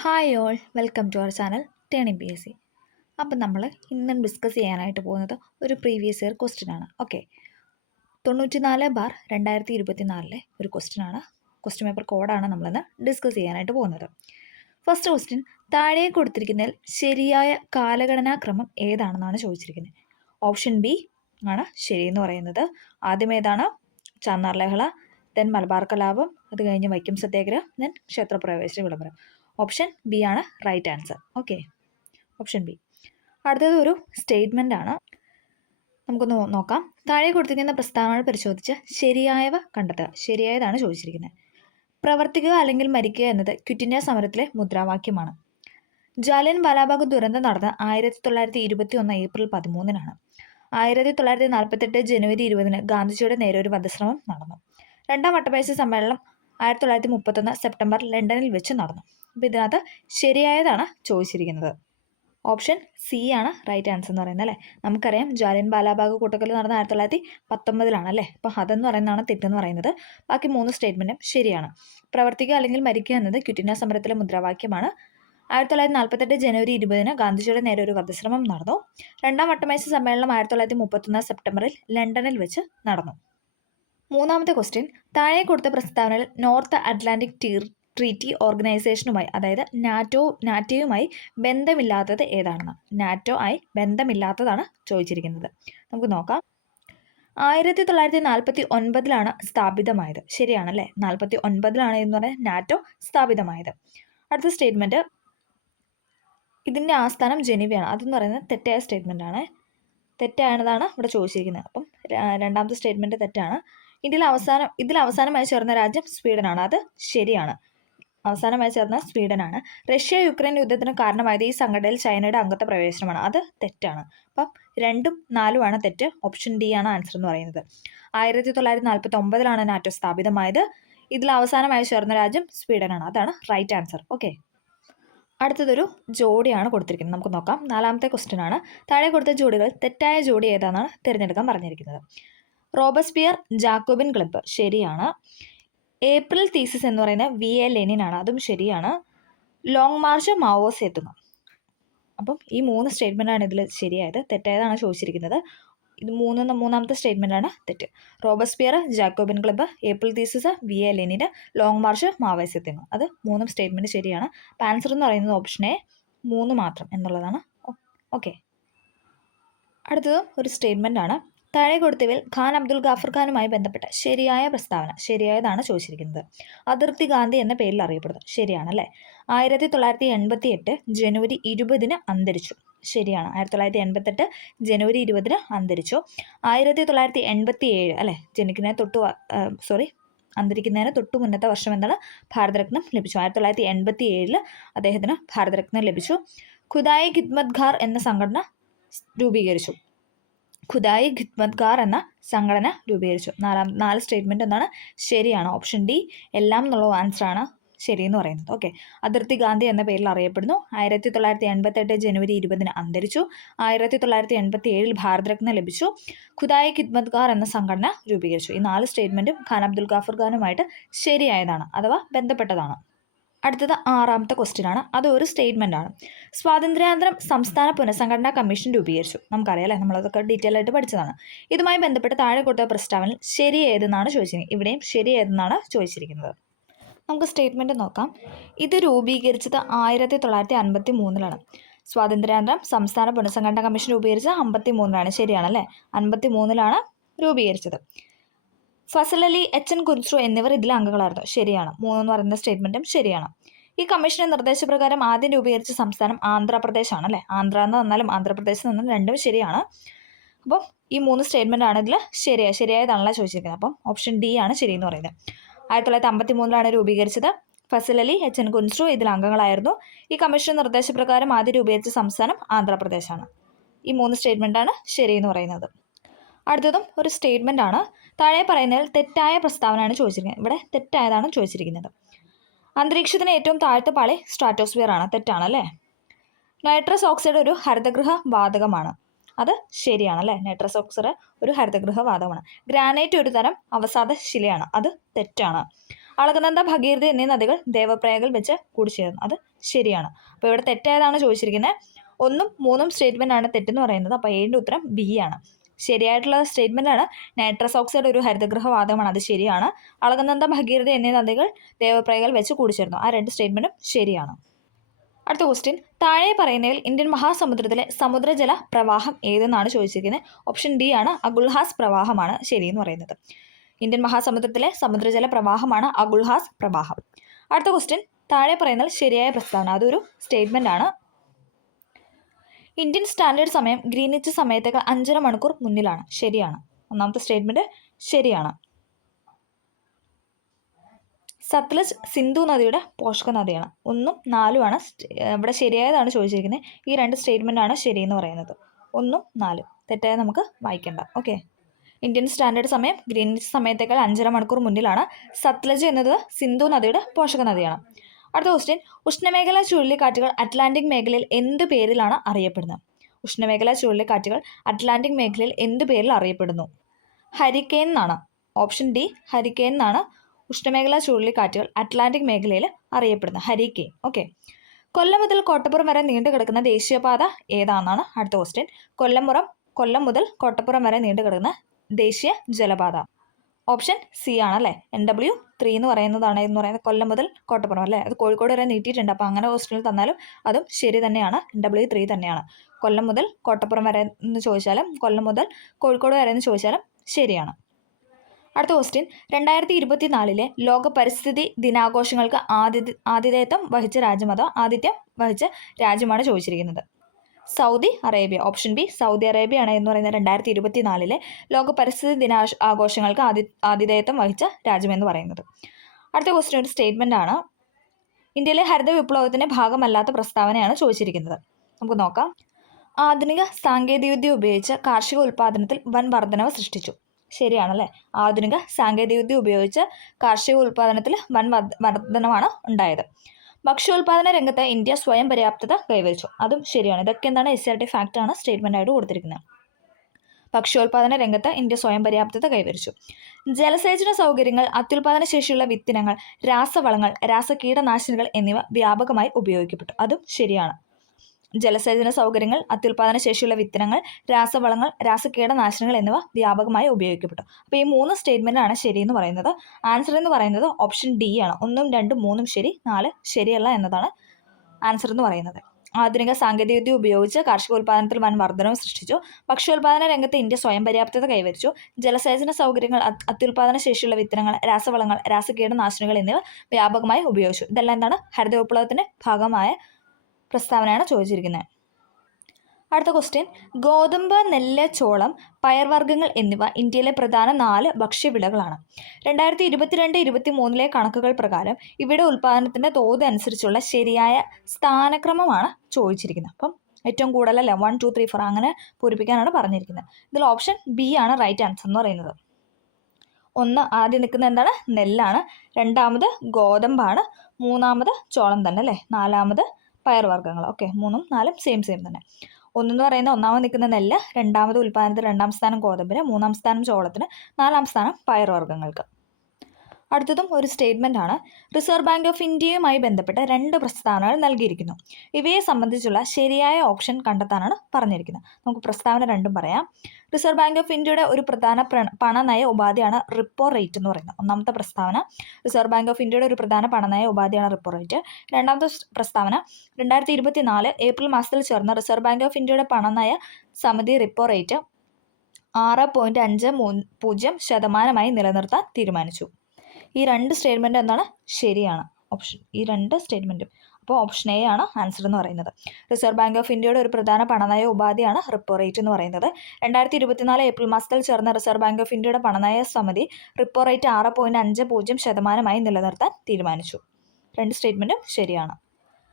Hi all, welcome to our channel turning P S C. അപ്പം നമ്മൾ ഇന്നും discuss ചെയ്യാനായിട്ട് പോകുന്നത് ഒരു പ്രീവിയസ് ഇയർ ക്വസ്റ്റ്യൻ ആണ്. ഓക്കെ, 94/2024 ഒരു ക്വസ്റ്റ്യൻ ആണ്. ക്വസ്റ്റ്യൻ പേപ്പർ കോഡാണ് നമ്മളിന്ന് ഡിസ്കസ് ചെയ്യാനായിട്ട് പോകുന്നത്. ഫസ്റ്റ് ക്വസ്റ്റ്യൻ, താഴെ കൊടുത്തിരിക്കുന്നതിൽ ശരിയായ കാലഗണനാക്രമം ഏതാണെന്നാണ് ചോദിച്ചിരിക്കുന്നത്. ഓപ്ഷൻ ബി ആണ് ശരിയെന്ന് പറയുന്നത്. ആദ്യം ഏതാണ്? ചാന്നാർ ലഹള, ദെൻ മലബാർ കലാപം, അത് കഴിഞ്ഞ് വൈക്കം സത്യാഗ്രഹം, ദെൻ ക്ഷേത്രപ്രവേശന വിളംബരം. ഓപ്ഷൻ ബി ആണ് right answer. Okay, option B. അടുത്തത് ഒരു സ്റ്റേറ്റ്മെൻ്റ് ആണ്. നമുക്കൊന്ന് നോക്കാം. താഴെ കൊടുത്തിരിക്കുന്ന പ്രസ്താവനകൾ പരിശോധിച്ച് ശരിയായവ കണ്ടെത്തുക. ശരിയായതാണ് ചോദിച്ചിരിക്കുന്നത്. പ്രവർത്തിക്കുക അല്ലെങ്കിൽ മരിക്കുക എന്നത് ക്വിറ്റ് ഇന്ത്യ സമരത്തിലെ മുദ്രാവാക്യമാണ്. ജാലിയൻ വാലാബാഗ് ദുരന്തം നടന്ന 1921 ഏപ്രിൽ 13-നാണ്. 1948 ജനുവരി 20-ന് ഗാന്ധിജിയുടെ നേരെ ഒരു വധശ്രമം നടന്നു. രണ്ടാം വട്ടമേശ സമ്മേളനം 1931 സെപ്റ്റംബർ ലണ്ടനിൽ വെച്ച് നടന്നു. അപ്പോൾ ഇതിനകത്ത് ശരിയായതാണ് ചോദിച്ചിരിക്കുന്നത്. ഓപ്ഷൻ സി ആണ് റൈറ്റ് ആൻസർ എന്ന് പറയുന്നത് അല്ലേ. നമുക്കറിയാം ജാലിയൻ വാലാബാഗ് കൂട്ടക്കൊല നടന്ന 1919-ലാണ് അല്ലേ. അപ്പോൾ അതെന്ന് പറയുന്നതാണ് തെറ്റെന്ന് പറയുന്നത്. ബാക്കി 3 സ്റ്റേറ്റ്മെൻറ്റും ശരിയാണ്. പ്രവർത്തിക്കുക അല്ലെങ്കിൽ മരിക്കുക എന്നത് ക്വിറ്റ് ഇന്ത്യ സമരത്തിലെ മുദ്രാവാക്യമാണ്. 1948 ജനുവരി 20-ന് ഗാന്ധിജിയുടെ നേരെ ഒരു വധശ്രമം നടന്നു. രണ്ടാം വട്ടമേശ സമ്മേളനം 1931 സെപ്റ്റംബറിൽ ലണ്ടനിൽ വെച്ച് നടന്നു. മൂന്നാമത്തെ ക്വസ്റ്റ്യൻ, താഴെ കൊടുത്ത പ്രസ്താവനയിൽ നോർത്ത് അറ്റ്ലാന്റിക് ട്രീറ്റി ഓർഗനൈസേഷനുമായി, അതായത് നാറ്റോയുമായി ബന്ധമില്ലാത്തത് ഏതാണെന്ന്. നാറ്റോ ആയി ബന്ധമില്ലാത്തതാണ് ചോദിച്ചിരിക്കുന്നത്. നമുക്ക് നോക്കാം. 1949-ലാണ് സ്ഥാപിതമായത്. ശരിയാണല്ലേ. 1949-ലാണ് എന്ന് പറഞ്ഞാൽ നാറ്റോ സ്ഥാപിതമായത്. അടുത്ത സ്റ്റേറ്റ്മെൻറ്റ്, ഇതിൻ്റെ ആസ്ഥാനം ജനീവയാണ്. അതെന്ന് പറയുന്നത് തെറ്റായ സ്റ്റേറ്റ്മെൻ്റ് ആണ്. തെറ്റായതാണ് ഇവിടെ ചോദിച്ചിരിക്കുന്നത്. അപ്പം രണ്ടാമത്തെ സ്റ്റേറ്റ്മെൻറ്റ് തെറ്റാണ്. ഇതിൽ അവസാനമായി ചേർന്ന രാജ്യം സ്വീഡനാണ്. അത് ശരിയാണ്. അവസാനമായി ചേർന്ന സ്വീഡനാണ്. റഷ്യ യുക്രൈൻ യുദ്ധത്തിന് കാരണമായത് ഈ സംഘടനയിൽ ചൈനയുടെ അംഗത്വ പ്രവേശനമാണ്. അത് തെറ്റാണ്. അപ്പം 2ഉം 4ഉമാണ് തെറ്റ്. ഓപ്ഷൻ ഡി ആണ് ആൻസർ എന്ന് പറയുന്നത്. 1949-ലാണ് നാറ്റോ സ്ഥാപിതമായത്. ഇതിൽ അവസാനമായി ചേർന്ന രാജ്യം സ്വീഡനാണ്. അതാണ് റൈറ്റ് ആൻസർ. ഓക്കെ, അടുത്തതൊരു ജോഡിയാണ് കൊടുത്തിരിക്കുന്നത്. നമുക്ക് നോക്കാം. 4ാമത്തെ ക്വസ്റ്റ്യൻ ആണ്. താഴെ കൊടുത്ത ജോഡികൾ തെറ്റായ ജോഡി ഏതാണെന്നാണ് തിരഞ്ഞെടുക്കാൻ പറഞ്ഞിരിക്കുന്നത്. റോബസ്പിയർ ജാക്കോബിൻ ക്ലബ്ബ് ശരിയാണ്. ഏപ്രിൽ തീസിസ് എന്ന് പറയുന്നത് VA ലെനിൻ ആണ്. അതും ശരിയാണ്. Long march Mao Zedong. അപ്പം ഈ 3 സ്റ്റേറ്റ്മെൻറ്റാണ് ഇതിൽ ശരിയായത്. തെറ്റായതാണ് ചോദിച്ചിരിക്കുന്നത്. ഇത് മൂന്നാമത്തെ സ്റ്റേറ്റ്മെൻറ്റാണ് തെറ്റ്. Robespierre Jacobin club, April thesis VA Lenin, long march Mao Zedong. അത് 3 സ്റ്റേറ്റ്മെൻറ്റ് ശരിയാണ്. അപ്പം ആൻസർ എന്ന് പറയുന്നത് ഓപ്ഷൻ എ 3 മാത്രം എന്നുള്ളതാണ്. ഓക്കെ, അടുത്തത് ഒരു സ്റ്റേറ്റ്മെൻ്റ് ആണ്. താഴെ കൊടുത്തവയിൽ ഖാൻ അബ്ദുൽ ഗാഫർ ഖാനുമായി ബന്ധപ്പെട്ട ശരിയായ പ്രസ്താവന. ശരിയായതാണ് ചോദിച്ചിരിക്കുന്നത്. അതിർത്തി ഗാന്ധി എന്ന പേരിൽ അറിയപ്പെടുന്നു. ശരിയാണല്ലേ. 1988 ജനുവരി 20-ന് അന്തരിച്ചു. ശരിയാണ്. 1988 ജനുവരി 20-ന് അന്തരിച്ചു. 1987 അല്ലേ, അന്തരിക്കുന്നതിന് തൊട്ട് മുന്നത്തെ വർഷം എന്താണ്? ഭാരതരത്നം ലഭിച്ചു. 1987 അദ്ദേഹത്തിന് ഭാരതരത്നം ലഭിച്ചു. ഖുദായി ഖിദ്മത് ഖാർ എന്ന സംഘടന രൂപീകരിച്ചു. ഖുദായി ഖിദ്മത് ഖാർ എന്ന സംഘടന രൂപീകരിച്ചു. 4 സ്റ്റേറ്റ്മെൻറ്റ് എന്താണ്? ശരിയാണ്. ഓപ്ഷൻ ഡി എല്ലാം എന്നുള്ള ആൻസറാണ് ശരിയെന്ന് പറയുന്നത്. ഓക്കെ, അതിർത്തി ഗാന്ധി എന്ന പേരിൽ അറിയപ്പെടുന്നു. 1988 ജനുവരി 20-ന് അന്തരിച്ചു. 1987 ഭാരതരത്ന ലഭിച്ചു. ഖുദായി ഖിദ്മത് ഖാർ എന്ന സംഘടന രൂപീകരിച്ചു. ഈ 4 സ്റ്റേറ്റ്മെൻറ്റും ഖാൻ അബ്ദുൽ ഗാഫർ ഖാനുമായിട്ട് ശരിയായതാണ്, അഥവാ ബന്ധപ്പെട്ടതാണ്. അടുത്തത് 6ാമത്തെ ക്വസ്റ്റ്യൻ ആണ്. അത് ഒരു സ്റ്റേറ്റ്മെൻ്റ് ആണ്. സ്വാതന്ത്ര്യാനന്തരം സംസ്ഥാന പുനഃസംഘടനാ കമ്മീഷൻ രൂപീകരിച്ചു. നമുക്കറിയാം അല്ലേ, നമ്മളതൊക്കെ ഡീറ്റെയിൽ ആയിട്ട് പഠിച്ചതാണ്. ഇതുമായി ബന്ധപ്പെട്ട് താഴെ കൊടുത്ത പ്രസ്താവനയിൽ ശരി ഏതെന്നാണ് ചോദിച്ചിരിക്കുന്നത്. ഇവിടെയും ശരി ഏതെന്നാണ് ചോദിച്ചിരിക്കുന്നത്. നമുക്ക് സ്റ്റേറ്റ്മെൻറ്റ് നോക്കാം. ഇത് രൂപീകരിച്ചത് 1953-ലാണ്. സ്വാതന്ത്ര്യാനന്തരം സംസ്ഥാന പുനഃസംഘടനാ കമ്മീഷൻ രൂപീകരിച്ചത് 53-ലാണ്. ശരിയാണല്ലേ. 53-ലാണ് രൂപീകരിച്ചത്. ഫസൽ അലി, HN കുർച്ചു എന്നിവർ ഇതിലെ അംഗങ്ങളായിരുന്നു. ശരിയാണ്. 3 എന്ന് പറയുന്ന സ്റ്റേറ്റ്മെൻറ്റും ശരിയാണ്. ഈ കമ്മീഷന്റെ നിർദ്ദേശപ്രകാരം ആദ്യം രൂപീകരിച്ച സംസ്ഥാനം ആന്ധ്രാപ്രദേശ് ആണ് അല്ലേ. ആന്ധ്ര എന്ന് വന്നാലും ആന്ധ്രാപ്രദേശ് എന്ന് വന്നാലും രണ്ടും ശരിയാണ്. അപ്പം ഈ 3 സ്റ്റേറ്റ്മെൻറ്റാണ് ഇതിൽ ശരിയായതാണല്ലോ ചോദിച്ചിരിക്കുന്നത്. അപ്പം ഓപ്ഷൻ ഡി ആണ് ശരിയെന്ന് പറയുന്നത്. 1953-ലാണ് രൂപീകരിച്ചത്. ഫസൽ അലി, HN കുർച്ചു ഇതിൽ അംഗങ്ങളായിരുന്നു. ഈ കമ്മീഷൻ നിർദ്ദേശപ്രകാരം ആദ്യം രൂപീകരിച്ച സംസ്ഥാനം ആന്ധ്രാപ്രദേശാണ്. ഈ 3 സ്റ്റേറ്റ്മെൻറ്റാണ് ശരിയെന്ന് പറയുന്നത്. അടുത്തതും ഒരു സ്റ്റേറ്റ്മെൻ്റ് ആണ്. താഴെ പറയുന്നതിൽ തെറ്റായ പ്രസ്താവനയാണ് ചോദിച്ചിരിക്കുന്നത്. ഇവിടെ തെറ്റായതാണ് ചോദിച്ചിരിക്കുന്നത്. അന്തരീക്ഷത്തിന് ഏറ്റവും താഴത്തെ പാളി സ്ട്രാറ്റോസ്ഫിയർ ആണ്. തെറ്റാണല്ലേ. നൈട്രസ് ഓക്സൈഡ് ഒരു ഹരിതഗൃഹ വാതകമാണ്. അത് ശരിയാണല്ലേ. നൈട്രസ് ഓക്സൈഡ് ഒരു ഹരിതഗൃഹ വാതകമാണ്. ഗ്രാനൈറ്റ് ഒരു തരം അവസാദ ശിലയാണ്. അത് തെറ്റാണ്. അളകനന്ദ, ഭഗീരഥി എന്നീ നദികൾ ദേവപ്രയാഗിൽ വെച്ച് കൂടിച്ചേരുന്നു. അത് ശരിയാണ്. അപ്പോൾ ഇവിടെ തെറ്റായതാണ് ചോദിച്ചിരിക്കുന്നത്. 1ഉം 3ഉം സ്റ്റേറ്റ്മെൻ്റ് ആണ് തെറ്റെന്ന് പറയുന്നത്. അപ്പോൾ ഏഴിൻ്റെ ഉത്തരം ബി ആണ്. ശരിയായിട്ടുള്ള സ്റ്റേറ്റ്മെൻ്റ് ആണ് നൈട്രസ് ഓക്സൈഡ് ഒരു ഹരിതഗൃഹ വാതകമാണ്. അത് ശരിയാണ്. അളകനന്ദ, ഭഗീരഥി എന്നീ നദികൾ ദേവപ്രയാഗിൽ വെച്ച് കൂടിച്ചേർന്നു. ആ 2 സ്റ്റേറ്റ്മെൻറ്റും ശരിയാണ്. അടുത്ത ക്വസ്റ്റ്യൻ, താഴെ പറയുന്നതിൽ ഇന്ത്യൻ മഹാസമുദ്രത്തിലെ സമുദ്രജല പ്രവാഹം ഏതെന്നാണ് ചോദിച്ചിരിക്കുന്നത്. ഓപ്ഷൻ ഡി ആണ് അഗുൽഹാസ് പ്രവാഹമാണ് ശരിയെന്ന് പറയുന്നത്. ഇന്ത്യൻ മഹാസമുദ്രത്തിലെ സമുദ്രജല പ്രവാഹമാണ് അഗുൽഹാസ് പ്രവാഹം. അടുത്ത ക്വസ്റ്റ്യൻ, താഴെ പറയുന്നതിൽ ശരിയായ പ്രസ്താവന. അതൊരു സ്റ്റേറ്റ്മെൻ്റ് ആണ്. ഇന്ത്യൻ സ്റ്റാൻഡേർഡ് സമയം ഗ്രീനിച്ച് സമയത്തേക്കാൾ 5.5 മണിക്കൂർ മുന്നിലാണ്. ശരിയാണ്. ഒന്നാമത്തെ സ്റ്റേറ്റ്മെൻറ്റ് ശരിയാണ്. സത്ലജ് സിന്ധു നദിയുടെ പോഷക നദിയാണ്. 1ഉം 4ഉം ആണ് ഇവിടെ ശരിയായതാണ് ചോദിച്ചിരിക്കുന്നത്. ഈ 2 സ്റ്റേറ്റ്മെൻ്റ് ആണ് ശരിയെന്ന് പറയുന്നത്. 1ഉം 4ഉം തെറ്റായ നമുക്ക് വായിക്കേണ്ട. ഓക്കെ. ഇന്ത്യൻ സ്റ്റാൻഡേർഡ് സമയം ഗ്രീനിച്ച് സമയത്തേക്കാൾ 5.5 മണിക്കൂർ മുന്നിലാണ്. സത്ലജ് എന്നത് സിന്ധു നദിയുടെ പോഷക നദിയാണ്. അടുത്ത ക്വസ്റ്റ്യൻ, ഉഷ്ണമേഖലാ ചുഴലിക്കാറ്റുകൾ അറ്റ്ലാന്റിക് മേഖലയിൽ എന്ത് പേരിലാണ് അറിയപ്പെടുന്നത്? ഉഷ്ണമേഖലാ ചുഴലിക്കാറ്റുകൾ അറ്റ്ലാന്റിക് മേഖലയിൽ എന്ത് പേരിൽ അറിയപ്പെടുന്നു? ഹരിക്കെയിൻ എന്നാണ്. ഓപ്ഷൻ ഡി ഹരിക്കെയിൻ എന്നാണ് ഉഷ്ണമേഖലാ ചുഴലിക്കാറ്റുകൾ അറ്റ്ലാന്റിക് മേഖലയിൽ അറിയപ്പെടുന്നത്. ഹരിക്കെയിൻ. ഓക്കെ. കൊല്ലം മുതൽ കോട്ടപ്പുറം വരെ നീണ്ടു കിടക്കുന്ന ദേശീയപാത ഏതാണെന്നാണ് അടുത്ത ക്വസ്റ്റ്യൻ. കൊല്ലം മുതൽ കോട്ടപ്പുറം വരെ നീണ്ടു കിടക്കുന്ന ദേശീയ ജലപാത. ഓപ്ഷൻ സി ആണല്ലേ. NW3 എന്ന് പറയുന്നതാണ് എന്ന് പറയുന്നത് കൊല്ലം മുതൽ കോട്ടപ്പുറം അല്ലേ. അത് കോഴിക്കോട് വരെ നീട്ടിയിട്ടുണ്ട്. അപ്പോൾ അങ്ങനെ ക്വസ്റ്റ്യനിൽ തന്നാലും അതും ശരി തന്നെയാണ്. NW3 തന്നെയാണ്. കൊല്ലം മുതൽ കോട്ടപ്പുറം വരെ എന്ന് ചോദിച്ചാലും കൊല്ലം മുതൽ കോഴിക്കോട് വരെ എന്ന് ചോദിച്ചാലും ശരിയാണ്. അടുത്ത ക്വസ്റ്റ്യൻ, 2024 ലോക പരിസ്ഥിതി ദിനാഘോഷങ്ങൾക്ക് ആതിഥേയത്വം വഹിച്ച രാജ്യം അതോ ആതിഥ്യം വഹിച്ച രാജ്യമാണ് ചോദിച്ചിരിക്കുന്നത്. Saudi Arabia. Option B Saudi അറേബ്യയാണ് എന്ന് പറയുന്നത് 2024 ലോക പരിസ്ഥിതി ആഘോഷങ്ങൾക്ക് ആതിഥേയത്വം വഹിച്ച രാജ്യമെന്ന് പറയുന്നത്. അടുത്ത ക്വസ്റ്റ്യൻ ഒരു സ്റ്റേറ്റ്മെൻ്റ് ആണ്. ഇന്ത്യയിലെ ഹരിത വിപ്ലവത്തിൻ്റെ ഭാഗമല്ലാത്ത പ്രസ്താവനയാണ് ചോദിച്ചിരിക്കുന്നത്. നമുക്ക് നോക്കാം. ആധുനിക സാങ്കേതികവിദ്യ ഉപയോഗിച്ച് കാർഷിക ഉൽപ്പാദനത്തിൽ വൻ വർധനവ് സൃഷ്ടിച്ചു. ശരിയാണല്ലേ. ആധുനിക സാങ്കേതികവിദ്യ ഉപയോഗിച്ച് കാർഷിക ഉൽപ്പാദനത്തിൽ വൻ വർധനവാണ് ഉണ്ടായത്. ഭക്ഷ്യോൽപാദന രംഗത്ത് ഇന്ത്യ സ്വയം പര്യാപ്തത കൈവരിച്ചു. അതും ശരിയാണ്. ഇതൊക്കെ എന്താണ് SRT ഫാക്റ്റ് ആണ് സ്റ്റേറ്റ്മെൻ്റ് ആയിട്ട് കൊടുത്തിരിക്കുന്നത്. ഭക്ഷ്യോൽപാദന രംഗത്ത് ഇന്ത്യ സ്വയം പര്യാപ്തത കൈവരിച്ചു. ജലസേചന സൗകര്യങ്ങൾ, അത്യുൽപാദന ശേഷിയുള്ള വിത്തിനങ്ങൾ, രാസവളങ്ങൾ, രാസകീടനാശിനികൾ എന്നിവ വ്യാപകമായി ഉപയോഗിക്കപ്പെട്ടു. അതും ശരിയാണ്. ജലസേചന സൗകര്യങ്ങൾ, അത്യുൽപാദന ശേഷിയുള്ള വിത്തിനങ്ങൾ, രാസവളങ്ങൾ, രാസകീടനാശിനികൾ എന്നിവ വ്യാപകമായി ഉപയോഗിക്കപ്പെട്ടു. അപ്പോൾ ഈ 3 സ്റ്റേറ്റ്മെൻ്റാണ് ശരിയെന്ന് പറയുന്നത്. ആൻസർ എന്ന് പറയുന്നത് ഓപ്ഷൻ ഡി ആണ്. 1ഉം 2ഉം 3ഉം ശരി, 4 ശരിയല്ല എന്നതാണ് ആൻസർ എന്ന് പറയുന്നത്. ആധുനിക സാങ്കേതികവിദ്യ ഉപയോഗിച്ച് കാർഷികോൽപാദനത്തിൽ വൻ വർധനവ് സൃഷ്ടിച്ചു. ഭക്ഷ്യോൽപാദന രംഗത്ത് ഇന്ത്യ സ്വയം പര്യാപ്തത കൈവരിച്ചു. ജലസേചന സൗകര്യങ്ങൾ, അത്യുൽപാദന ശേഷിയുള്ള വിത്തനങ്ങൾ, രാസവളങ്ങൾ, രാസകീടനാശിനികൾ എന്നിവ വ്യാപകമായി ഉപയോഗിച്ചു. ഇതെല്ലാം എന്താണ് ഹരിത വിപ്ലവത്തിൻ്റെ ഭാഗമായ പ്രസ്താവനയാണ് ചോദിച്ചിരിക്കുന്നത്. അടുത്ത ക്വസ്റ്റ്യൻ, ഗോതമ്പ്, നെല്ല്, ചോളം, പയർവർഗ്ഗങ്ങൾ എന്നിവ ഇന്ത്യയിലെ പ്രധാന 4 ഭക്ഷ്യവിളകളാണ്. 2022-23 കണക്കുകൾ പ്രകാരം ഇവയുടെ ഉൽപ്പാദനത്തിൻ്റെ തോത് അനുസരിച്ചുള്ള ശരിയായ സ്ഥാനക്രമമാണ് ചോദിച്ചിരിക്കുന്നത്. അപ്പം ഏറ്റവും കൂടുതലല്ലേ 1, 2, 3, 4 അങ്ങനെ പൂരിപ്പിക്കാനാണ് പറഞ്ഞിരിക്കുന്നത്. ഇതിൽ ഓപ്ഷൻ ബി ആണ് റൈറ്റ് ആൻസർ എന്ന് പറയുന്നത്. ആദ്യം നിൽക്കുന്നത് എന്താണ്? നെല്ലാണ്. രണ്ടാമത് ഗോതമ്പാണ്. മൂന്നാമത് ചോളം തന്നെ അല്ലേ. നാലാമത് പയർവർഗ്ഗങ്ങൾ. ഓക്കെ, 3ഉം 4ഉം സെയിം തന്നെ. ഒന്നെന്ന് പറയുന്നത് ഒന്നാമത് നിൽക്കുന്ന നെല്ല്, രണ്ടാമത് ഉൽപ്പാദനത്തിൽ 2ാം സ്ഥാനം ഗോതമ്പിന്, 3ാം സ്ഥാനം ചോളത്തിന്, 4ാം സ്ഥാനം പയർവർഗ്ഗങ്ങൾക്ക്. അടുത്തതും ഒരു സ്റ്റേറ്റ്മെൻ്റ് ആണ്. റിസർവ് ബാങ്ക് ഓഫ് ഇന്ത്യയുമായി ബന്ധപ്പെട്ട് 2 പ്രസ്താവനകൾ നൽകിയിരിക്കുന്നു. ഇവയെ സംബന്ധിച്ചുള്ള ശരിയായ ഓപ്ഷൻ കണ്ടെത്താനാണ് പറഞ്ഞിരിക്കുന്നത്. നമുക്ക് പ്രസ്താവന 2ഉം പറയാം. റിസർവ് ബാങ്ക് ഓഫ് ഇന്ത്യയുടെ ഒരു പ്രധാന പണനയ ഉപാധിയാണ് റിപ്പോ റേറ്റ് എന്ന് പറയുന്നത്. ഒന്നാമത്തെ പ്രസ്താവന, റിസർവ് ബാങ്ക് ഓഫ് ഇന്ത്യയുടെ ഒരു പ്രധാന പണനയ ഉപാധിയാണ് റിപ്പോ റേറ്റ്. രണ്ടാമത്തെ പ്രസ്താവന, 2024 ഏപ്രിൽ മാസത്തിൽ ചേർന്ന റിസർവ് ബാങ്ക് ഓഫ് ഇന്ത്യയുടെ പണനയ സമിതി റിപ്പോ റേറ്റ് 6.50% നിലനിർത്താൻ തീരുമാനിച്ചു. ഈ 2 സ്റ്റേറ്റ്മെൻറ്റ് എന്താണ്? ശരിയാണ്. ഈ 2 സ്റ്റേറ്റ്മെൻറ്റും. അപ്പോൾ ഓപ്ഷൻ എ ആണ് ആൻസർ എന്ന് പറയുന്നത്. റിസർവ് ബാങ്ക് ഓഫ് ഇന്ത്യയുടെ ഒരു പ്രധാന പണനയ ഉപാധിയാണ് റിപ്പോ റേറ്റ് എന്ന് പറയുന്നത്. 2024 ഏപ്രിൽ മാസത്തിൽ ചേർന്ന റിസർവ് ബാങ്ക് ഓഫ് ഇന്ത്യയുടെ പണനയ സമിതി റിപ്പോ റേറ്റ് 6.50% നിലനിർത്താൻ തീരുമാനിച്ചു. 2 സ്റ്റേറ്റ്മെൻറ്റും ശരിയാണ്.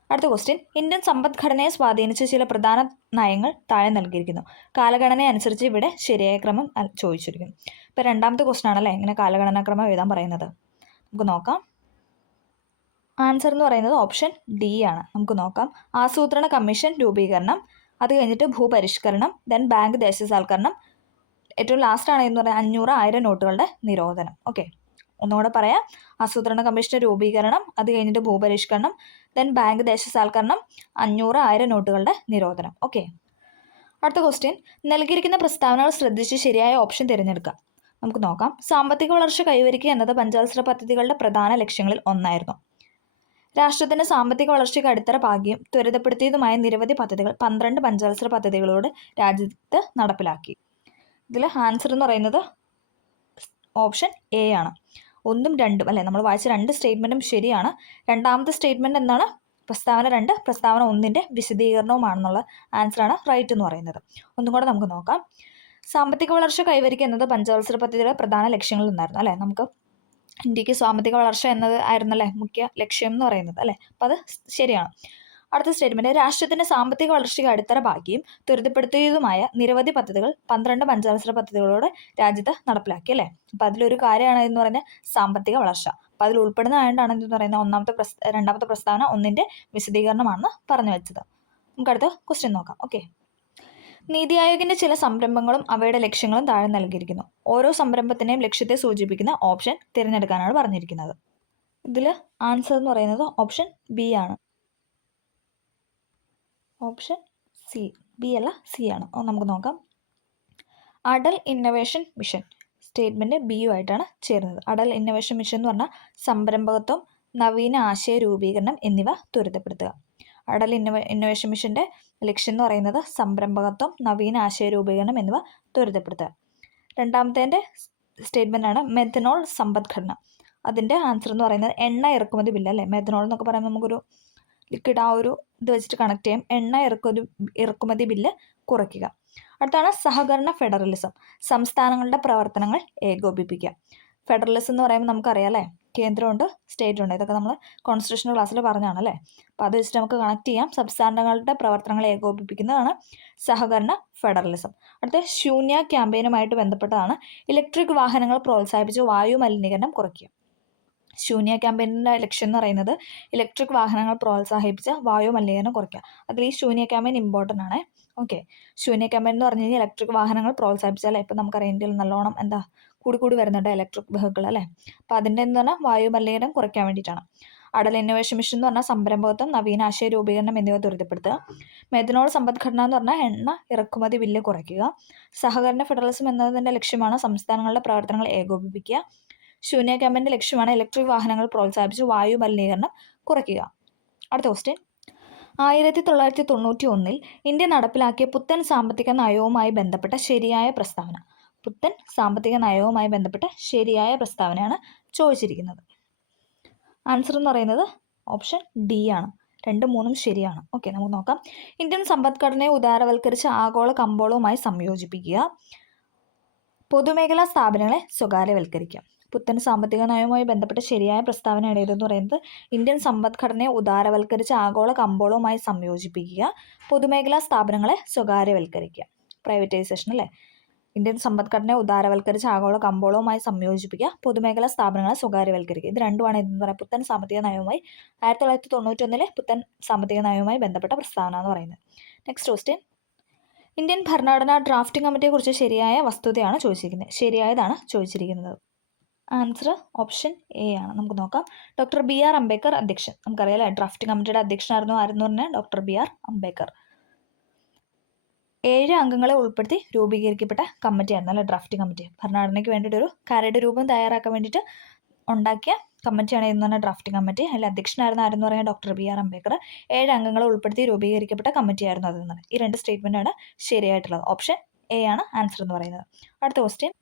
അടുത്ത ക്വസ്റ്റ്യൻ, ഇന്ത്യൻ സമ്പദ്ഘടനയെ സ്വാധീനിച്ച ചില പ്രധാന നയങ്ങൾ താഴെ നൽകിയിരിക്കുന്നു. കാലഗണന അനുസരിച്ച് ഇവിടെ ശരിയായ ക്രമം ചോദിച്ചിരിക്കുന്നു. ഇപ്പോൾ 2ാമത്തെ ക്വസ്റ്റ്യൻ ആണല്ലേ ഇങ്ങനെ കാലഗണനാക്രമം എഴുതാൻ പറയുന്നത്. നമുക്ക് നോക്കാം. ആൻസർ എന്ന് പറയുന്നത് ഓപ്ഷൻ ഡി ആണ്. നമുക്ക് നോക്കാം. ആസൂത്രണ കമ്മീഷൻ രൂപീകരണം, അത് കഴിഞ്ഞിട്ട് ഭൂപരിഷ്കരണം, ദെൻ ബാങ്ക് ദേശസാൽക്കരണം, ഏറ്റവും ലാസ്റ്റാണ് എന്ന് പറഞ്ഞാൽ 500, 1000 നോട്ടുകളുടെ നിരോധനം. ഓക്കെ, ഒന്നുകൂടെ പറയാം. ആസൂത്രണ കമ്മീഷന്റെ രൂപീകരണം, അത് കഴിഞ്ഞിട്ട് ഭൂപരിഷ്കരണം, ദെൻ ബാങ്ക് ദേശസാൽക്കരണം, 500, 1000 നോട്ടുകളുടെ നിരോധനം. ഓക്കെ. അടുത്ത ക്വസ്റ്റ്യൻ, നൽകിയിരിക്കുന്ന പ്രസ്താവനകൾ ശ്രദ്ധിച്ച് ശരിയായ ഓപ്ഷൻ തിരഞ്ഞെടുക്കുക. നമുക്ക് നോക്കാം. സാമ്പത്തിക വളർച്ച കൈവരിക്കുക എന്നത് പഞ്ചവത്സര പദ്ധതികളുടെ പ്രധാന ലക്ഷ്യങ്ങളിൽ ഒന്നായിരുന്നു. രാഷ്ട്രത്തിന്റെ സാമ്പത്തിക വളർച്ചയ്ക്ക് അടിത്തറ പാകിയും ത്വരിതപ്പെടുത്തിയതുമായ നിരവധി പദ്ധതികൾ 12 പഞ്ചവത്സര പദ്ധതികളോട് രാജ്യത്ത് നടപ്പിലാക്കി. ഇതിൽ ആൻസർ എന്ന് പറയുന്നത് ഓപ്ഷൻ എ ആണ്. 1ഉം 2ഉം അല്ലേ, നമ്മൾ വായിച്ച 2 സ്റ്റേറ്റ്മെൻറ്റും ശരിയാണ്. രണ്ടാമത്തെ സ്റ്റേറ്റ്മെൻറ്റ് എന്താണ്? പ്രസ്താവന 2 പ്രസ്താവന 1ൻ്റെ വിശദീകരണവുമാണെന്നുള്ള ആൻസറാണ് റൈറ്റ് എന്ന് പറയുന്നത്. ഒന്നും കൂടെ നമുക്ക് നോക്കാം. സാമ്പത്തിക വളർച്ച കൈവരിക്കുക എന്നത് പഞ്ചവത്സര പദ്ധതിയുടെ പ്രധാന ലക്ഷ്യങ്ങളിൽ ഒന്നായിരുന്നു അല്ലേ. നമുക്ക് ഇന്ത്യക്ക് സാമ്പത്തിക വളർച്ച എന്നത് ആയിരുന്നല്ലേ മുഖ്യ ലക്ഷ്യം എന്ന് പറയുന്നത് അല്ലേ. അപ്പോൾ അത് ശരിയാണ്. അടുത്ത സ്റ്റേറ്റ്മെൻറ്റ്, രാഷ്ട്രത്തിൻ്റെ സാമ്പത്തിക വളർച്ചയ്ക്ക് അടിത്തറ പാകിയും ത്വരിതപ്പെടുത്തിയതുമായ നിരവധി പദ്ധതികൾ 12 പഞ്ചവത്സര പദ്ധതികളോട് രാജ്യത്ത് നടപ്പിലാക്കി അല്ലേ. അപ്പോൾ അതിലൊരു കാര്യമാണ് എന്ന് പറഞ്ഞാൽ സാമ്പത്തിക വളർച്ച. അപ്പോൾ അതിൽ ഉൾപ്പെടുന്നതായതുകൊണ്ടാണ് എന്ന് പറയുന്നത് രണ്ടാമത്തെ പ്രസ്താവന 1ൻ്റെ വിശദീകരണമാണെന്ന് പറഞ്ഞു വെച്ചത്. നമുക്കടുത്ത ക്വസ്റ്റ്യൻ നോക്കാം. ഓക്കെ. നീതി ആയോഗിൻ്റെ ചില സംരംഭങ്ങളും അവയുടെ ലക്ഷ്യങ്ങളും താഴെ നൽകിയിരിക്കുന്നു. ഓരോ സംരംഭത്തിൻ്റെയും ലക്ഷ്യത്തെ സൂചിപ്പിക്കുന്ന ഓപ്ഷൻ തിരഞ്ഞെടുക്കാനാണ് പറഞ്ഞിരിക്കുന്നത്. ഇതിൽ ആൻസർ എന്ന് പറയുന്നത് ഓപ്ഷൻ ബി ആണ്. ഓപ്ഷൻ സി, ബി അല്ല സി ആണ്. നമുക്ക് നോക്കാം. അടൽ ഇന്നൊവേഷൻ മിഷൻ സ്റ്റേറ്റ്മെൻറ്റ് ബിയുമായിട്ടാണ് ചേരുന്നത്. അടൽ ഇന്നൊവേഷൻ മിഷൻ എന്ന് പറഞ്ഞാൽ സംരംഭകത്വം, നവീന ആശയ രൂപീകരണം എന്നിവ ത്വരിതപ്പെടുത്തുക. അടൽ ഇന്നൊവേഷൻ മിഷൻ്റെ ലക്ഷ്യം എന്ന് പറയുന്നത് സംരംഭകത്വം, നവീന ആശയ രൂപീകരണം എന്നിവ ത്വരിതപ്പെടുത്തുക. രണ്ടാമത്തെ സ്റ്റേറ്റ്മെൻറ്റാണ് മെഥനോൾ സമ്പദ്ഘടന. അതിൻ്റെ ആൻസർ എന്ന് പറയുന്നത് എണ്ണ ഇറക്കുമതി ബില്ല് അല്ലേ. മെഥനോൾ എന്നൊക്കെ പറയുമ്പോൾ നമുക്കൊരു ലിക്വിഡ് ആ ഒരു ഇത് വെച്ചിട്ട് കണക്ട് ചെയ്യും. എണ്ണ ഇറക്കുമതി ബില്ല് കുറയ്ക്കുക. അടുത്താണ് സഹകരണ ഫെഡറലിസം, സംസ്ഥാനങ്ങളുടെ പ്രവർത്തനങ്ങൾ ഏകോപിപ്പിക്കുക. ഫെഡറലിസം എന്ന് പറയുമ്പോൾ നമുക്കറിയാം അല്ലേ, കേന്ദ്രമുണ്ട് സ്റ്റേറ്റുണ്ട്. ഇതൊക്കെ നമ്മൾ കോൺസ്റ്റിറ്റ്യൂഷണൽ ക്ലാസ്സിൽ പറഞ്ഞാണല്ലേ. അപ്പോൾ അത് വെച്ചിട്ട് നമുക്ക് കണക്ട് ചെയ്യാം. സംസ്ഥാനങ്ങളുടെ പ്രവർത്തനങ്ങൾ ഏകോപിപ്പിക്കുന്നതാണ് സഹകരണ ഫെഡറലിസം. അടുത്ത ശൂന്യ ക്യാമ്പയിനുമായിട്ട് ബന്ധപ്പെട്ടതാണ് ഇലക്ട്രിക് വാഹനങ്ങൾ പ്രോത്സാഹിപ്പിച്ച് വായു മലിനീകരണം കുറയ്ക്കുക. ശൂന്യ ക്യാമ്പയിൻ്റെ ലക്ഷ്യം എന്ന് പറയുന്നത് ഇലക്ട്രിക് വാഹനങ്ങൾ പ്രോത്സാഹിപ്പിച്ച് വായു മലിനീകരണം കുറയ്ക്കുക. അതിൽ ഈ ശൂന്യ ക്യാമ്പയിൻ ഇമ്പോർട്ടൻ്റ് ആണ്. ഓക്കെ. ശൂന്യ ക്യാമ്പയിൻ എന്ന് പറഞ്ഞു കഴിഞ്ഞാൽ ഇലക്ട്രിക് വാഹനങ്ങൾ പ്രോത്സാഹിപ്പിച്ചാൽ ഇപ്പം നമുക്കറിയാം ഇന്ത്യയിൽ നല്ലോണം കൂടി വരുന്നുണ്ട് ഇലക്ട്രിക് വെഹിക്കിൾ അല്ലേ. അപ്പോൾ അതിൻ്റെ എന്ന് പറഞ്ഞാൽ വായു മലിനീകരണം കുറയ്ക്കാൻ വേണ്ടിയിട്ടാണ്. അടൽ ഇന്നൊവേഷൻ മിഷൻ എന്ന് പറഞ്ഞാൽ സംരംഭകത്വം, നവീനാശയ രൂപീകരണം എന്നിവ ത്വരിതപ്പെടുത്തുക. മെഥനോൾ സമ്പദ്ഘടന എന്ന് പറഞ്ഞാൽ എണ്ണ ഇറക്കുമതി ബില്ല് കുറയ്ക്കുക. സഹകരണ ഫെഡറലിസം എന്നതിൻ്റെ ലക്ഷ്യമാണ് സംസ്ഥാനങ്ങളുടെ പ്രവർത്തനങ്ങൾ ഏകോപിപ്പിക്കുക. ശൂന്യ ക്യാമ്പയിൻ്റെ ലക്ഷ്യമാണ് ഇലക്ട്രിക് വാഹനങ്ങൾ പ്രോത്സാഹിപ്പിച്ച് വായു മലിനീകരണം കുറയ്ക്കുക. അടുത്ത ക്വസ്റ്റ്യൻ, 1991 ഇന്ത്യ നടപ്പിലാക്കിയ പുത്തൻ സാമ്പത്തിക നയവുമായി ബന്ധപ്പെട്ട ശരിയായ പ്രസ്താവന. പുത്തൻ സാമ്പത്തിക നയവുമായി ബന്ധപ്പെട്ട ശരിയായ പ്രസ്താവനയാണ് ചോദിച്ചിരിക്കുന്നത്. ആൻസർ എന്ന് പറയുന്നത് ഓപ്ഷൻ ഡി ആണ്. 2, 3 ശരിയാണ്. ഓക്കെ, നമുക്ക് നോക്കാം. ഇന്ത്യൻ സമ്പദ്ഘടനയെ ഉദാരവൽക്കരിച്ച് ആഗോള കമ്പോളവുമായി സംയോജിപ്പിക്കുക. പൊതുമേഖലാ സ്ഥാപനങ്ങളെ സ്വകാര്യവൽക്കരിക്കുക. പുത്തൻ സാമ്പത്തിക നയവുമായി ബന്ധപ്പെട്ട ശരിയായ പ്രസ്താവന ഏതെന്ന് പറയുന്നത് ഇന്ത്യൻ സമ്പദ്ഘടനയെ ഉദാരവൽക്കരിച്ച് ആഗോള കമ്പോളവുമായി സംയോജിപ്പിക്കുക. പൊതുമേഖലാ സ്ഥാപനങ്ങളെ സ്വകാര്യവൽക്കരിക്കുക. പ്രൈവറ്റൈസേഷൻ അല്ലേ. ഇന്ത്യൻ സമ്പദ്ഘടനയെ ഉദാരവൽക്കരിച്ച് ആഗോള കമ്പോളവുമായി സംയോജിപ്പിക്കുക, പൊതുമേഖലാ സ്ഥാപനങ്ങളെ സ്വകാര്യവൽക്കരിക്കുക. ഇത് രണ്ടുമാണ് എന്ന് പറയാം പുത്തൻ സാമ്പത്തിക നയവുമായി 1991 പുത്തൻ സാമ്പത്തിക നയവുമായി ബന്ധപ്പെട്ട പ്രസ്താവന എന്ന് പറയുന്നത്. നെക്സ്റ്റ് ക്വസ്റ്റ്യൻ, ഇന്ത്യൻ ഭരണഘടനാ ഡ്രാഫ്റ്റിംഗ് കമ്മിറ്റിയെക്കുറിച്ച് ശരിയായ വസ്തുതയാണ് ചോദിച്ചിരിക്കുന്നത്. ശരിയായതാണ് ചോദിച്ചിരിക്കുന്നത്. ആൻസർ ഓപ്ഷൻ എ ആണ്. നമുക്ക് നോക്കാം. ഡോക്ടർ BR അംബേദ്കർ അധ്യക്ഷൻ. നമുക്കറിയാലേ ഡ്രാഫ്റ്റിംഗ് കമ്മിറ്റിയുടെ അധ്യക്ഷനായിരുന്നു ആരെന്ന് പറഞ്ഞാൽ ഡോക്ടർ BR അംബേദ്കർ. 7 അംഗങ്ങളെ ഉൾപ്പെടുത്തി രൂപീകരിക്കപ്പെട്ട കമ്മിറ്റിയായിരുന്നു അല്ലെ ഡ്രാഫ്റ്റിംഗ് കമ്മിറ്റി. ഭരണഘടനയ്ക്ക് വേണ്ടിയിട്ട് ഒരു കരട് രൂപം തയ്യാറാക്കാൻ വേണ്ടിയിട്ട് ഉണ്ടാക്കിയ കമ്മിറ്റിയാണ് എന്ന് പറഞ്ഞാൽ ഡ്രാഫ്റ്റിംഗ് കമ്മിറ്റി. അതിൽ അധ്യക്ഷനായിരുന്നു ആരെന്ന് പറഞ്ഞാൽ ഡോക്ടർ BR അംബേദ്കർ. 7 അംഗങ്ങളെ ഉൾപ്പെടുത്തി രൂപീകരിക്കപ്പെട്ട കമ്മിറ്റിയായിരുന്നു അതെന്നാണ്. ഈ 2 സ്റ്റേറ്റ്മെൻറ്റാണ് ശരിയായിട്ടുള്ളത്. ഓപ്ഷൻ എ ആണ് ആൻസർ എന്ന് പറയുന്നത്. അടുത്ത ക്വസ്റ്റ്യൻ,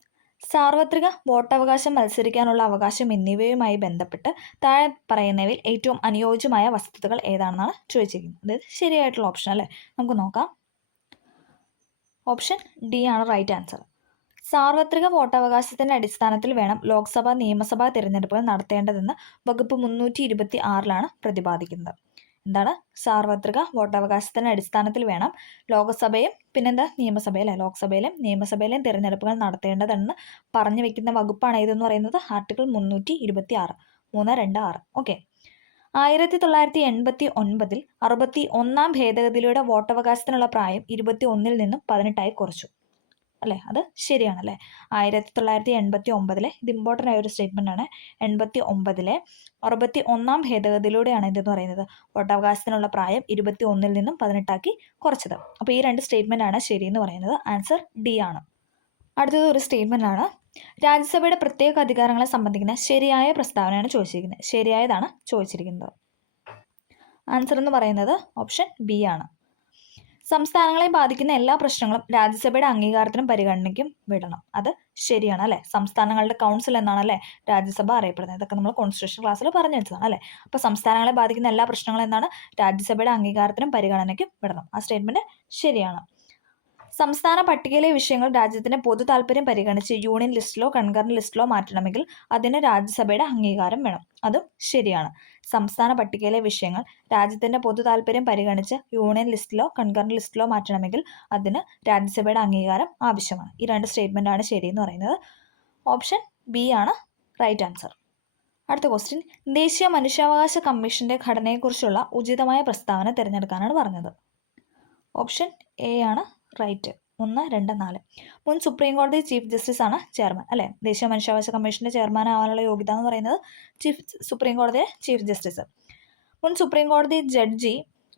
സാർവത്രിക വോട്ടവകാശം, മത്സരിക്കാനുള്ള അവകാശം എന്നിവയുമായി ബന്ധപ്പെട്ട് താഴെ പറയുന്നവയിൽ ഏറ്റവും അനുയോജ്യമായ വസ്തുതകൾ ഏതാണെന്നാണ് ചോദിച്ചിരിക്കുന്നത്. അതായത് ശരിയായിട്ടുള്ള ഓപ്ഷൻ അല്ലേ. നമുക്ക് നോക്കാം. ഓപ്ഷൻ ഡി ആണ് റൈറ്റ് ആൻസർ. സാർവത്രിക വോട്ടവകാശത്തിൻ്റെ അടിസ്ഥാനത്തിൽ വേണം ലോക്സഭ, നിയമസഭാ തിരഞ്ഞെടുപ്പുകൾ നടത്തേണ്ടതെന്ന് വകുപ്പ് 326 പ്രതിപാദിക്കുന്നത്. എന്താണ്? സാർവത്രിക വോട്ടവകാശത്തിൻ്റെ അടിസ്ഥാനത്തിൽ വേണം ലോകസഭയും നിയമസഭയിലെ ലോക്സഭയിലും നിയമസഭയിലെയും തിരഞ്ഞെടുപ്പുകൾ നടത്തേണ്ടതെന്ന് പറഞ്ഞു വെക്കുന്ന വകുപ്പാണ് ഇതെന്ന് പറയുന്നത് ആർട്ടിക്കിൾ 326 326. ഓക്കെ. 1989 61 ഭേദഗതിയിലൂടെ വോട്ടവകാശത്തിനുള്ള പ്രായം 21 നിന്നും 18 കുറച്ചു. അല്ലേ? അത് ശരിയാണല്ലേ? 1989 ഇത് ഇമ്പോർട്ടൻ്റ് ആയ ഒരു സ്റ്റേറ്റ്മെൻ്റ് ആണ്. 89 61 ഭേദഗതിയിലൂടെയാണ് ഇതെന്ന് പറയുന്നത് വോട്ടവകാശത്തിനുള്ള പ്രായം 21 നിന്നും 18 കുറച്ചത്. അപ്പോൾ ഈ 2 സ്റ്റേറ്റ്മെൻ്റ് ആണ് ശരിയെന്ന് പറയുന്നത്. ആൻസർ ഡി ആണ്. അടുത്തത് ഒരു സ്റ്റേറ്റ്മെൻ്റ് ആണ്. രാജ്യസഭയുടെ പ്രത്യേക അധികാരങ്ങളെ സംബന്ധിക്കുന്ന ശരിയായ പ്രസ്താവനയാണ് ചോദിച്ചിരിക്കുന്നത്. ശരിയായതാണ് ചോദിച്ചിരിക്കുന്നത്. ആൻസർ എന്ന് പറയുന്നത് ഓപ്ഷൻ ബി ആണ്. സംസ്ഥാനങ്ങളെ ബാധിക്കുന്ന എല്ലാ പ്രശ്നങ്ങളും രാജ്യസഭയുടെ അംഗീകാരത്തിനും പരിഗണനയ്ക്കും വിടണം. അത് ശരിയാണ് അല്ലേ? സംസ്ഥാനങ്ങളുടെ കൗൺസിൽ എന്നാണ് അല്ലേ രാജ്യസഭ അറിയപ്പെടുന്നത്. ഇതൊക്കെ നമ്മൾ കോൺസ്റ്റിറ്റ്യൂഷൻ ക്ലാസ്സിൽ പറഞ്ഞു വെച്ചതാണ് അല്ലേ? അപ്പോൾ സംസ്ഥാനങ്ങളെ ബാധിക്കുന്ന എല്ലാ പ്രശ്നങ്ങളും എന്താണ്? രാജ്യസഭയുടെ അംഗീകാരത്തിനും പരിഗണനയ്ക്കും വിടണം. ആ സ്റ്റേറ്റ്മെൻറ്റ് ശരിയാണ്. സംസ്ഥാന പട്ടികയിലെ വിഷയങ്ങൾ രാജ്യത്തിന്റെ പൊതു താല്പര്യം പരിഗണിച്ച് യൂണിയൻ ലിസ്റ്റിലോ കൺകറന്റ് ലിസ്റ്റിലോ മാറ്റണമെങ്കിൽ അതിന് രാജ്യസഭയുടെ അംഗീകാരം വേണം. അതും ശരിയാണ്. സംസ്ഥാന പട്ടികയിലെ വിഷയങ്ങൾ രാജ്യത്തിന്റെ പൊതു താല്പര്യം പരിഗണിച്ച് യൂണിയൻ ലിസ്റ്റിലോ കൺകറന്റ് ലിസ്റ്റിലോ മാറ്റണമെങ്കിൽ അതിന് രാജ്യസഭയുടെ അംഗീകാരം ആവശ്യമാണ്. ഈ 2 സ്റ്റേറ്റ്മെൻ്റ് ആണ് ശരിയെന്ന് പറയുന്നത്. ഓപ്ഷൻ ബി ആണ് റൈറ്റ് ആൻസർ. അടുത്ത ക്വസ്റ്റ്യൻ, ദേശീയ മനുഷ്യാവകാശ കമ്മീഷന്റെ ഘടനയെക്കുറിച്ചുള്ള ഉചിതമായ പ്രസ്താവന തിരഞ്ഞെടുക്കാനാണ് പറഞ്ഞത്. ഓപ്ഷൻ എ ആണ് റൈറ്റ്. 1, 2, 4. മുൻ സുപ്രീം കോടതി ചീഫ് ജസ്റ്റിസ് ആണ് ചെയർമാൻ അല്ലേ? ദേശീയ മനുഷ്യാവകാശ കമ്മീഷന്റെ ചെയർമാൻ ആവാനുള്ള യോഗ്യത എന്ന് പറയുന്നത് സുപ്രീം കോടതിയെ ചീഫ് ജസ്റ്റിസ്. മുൻ സുപ്രീം കോടതി ജഡ്ജി,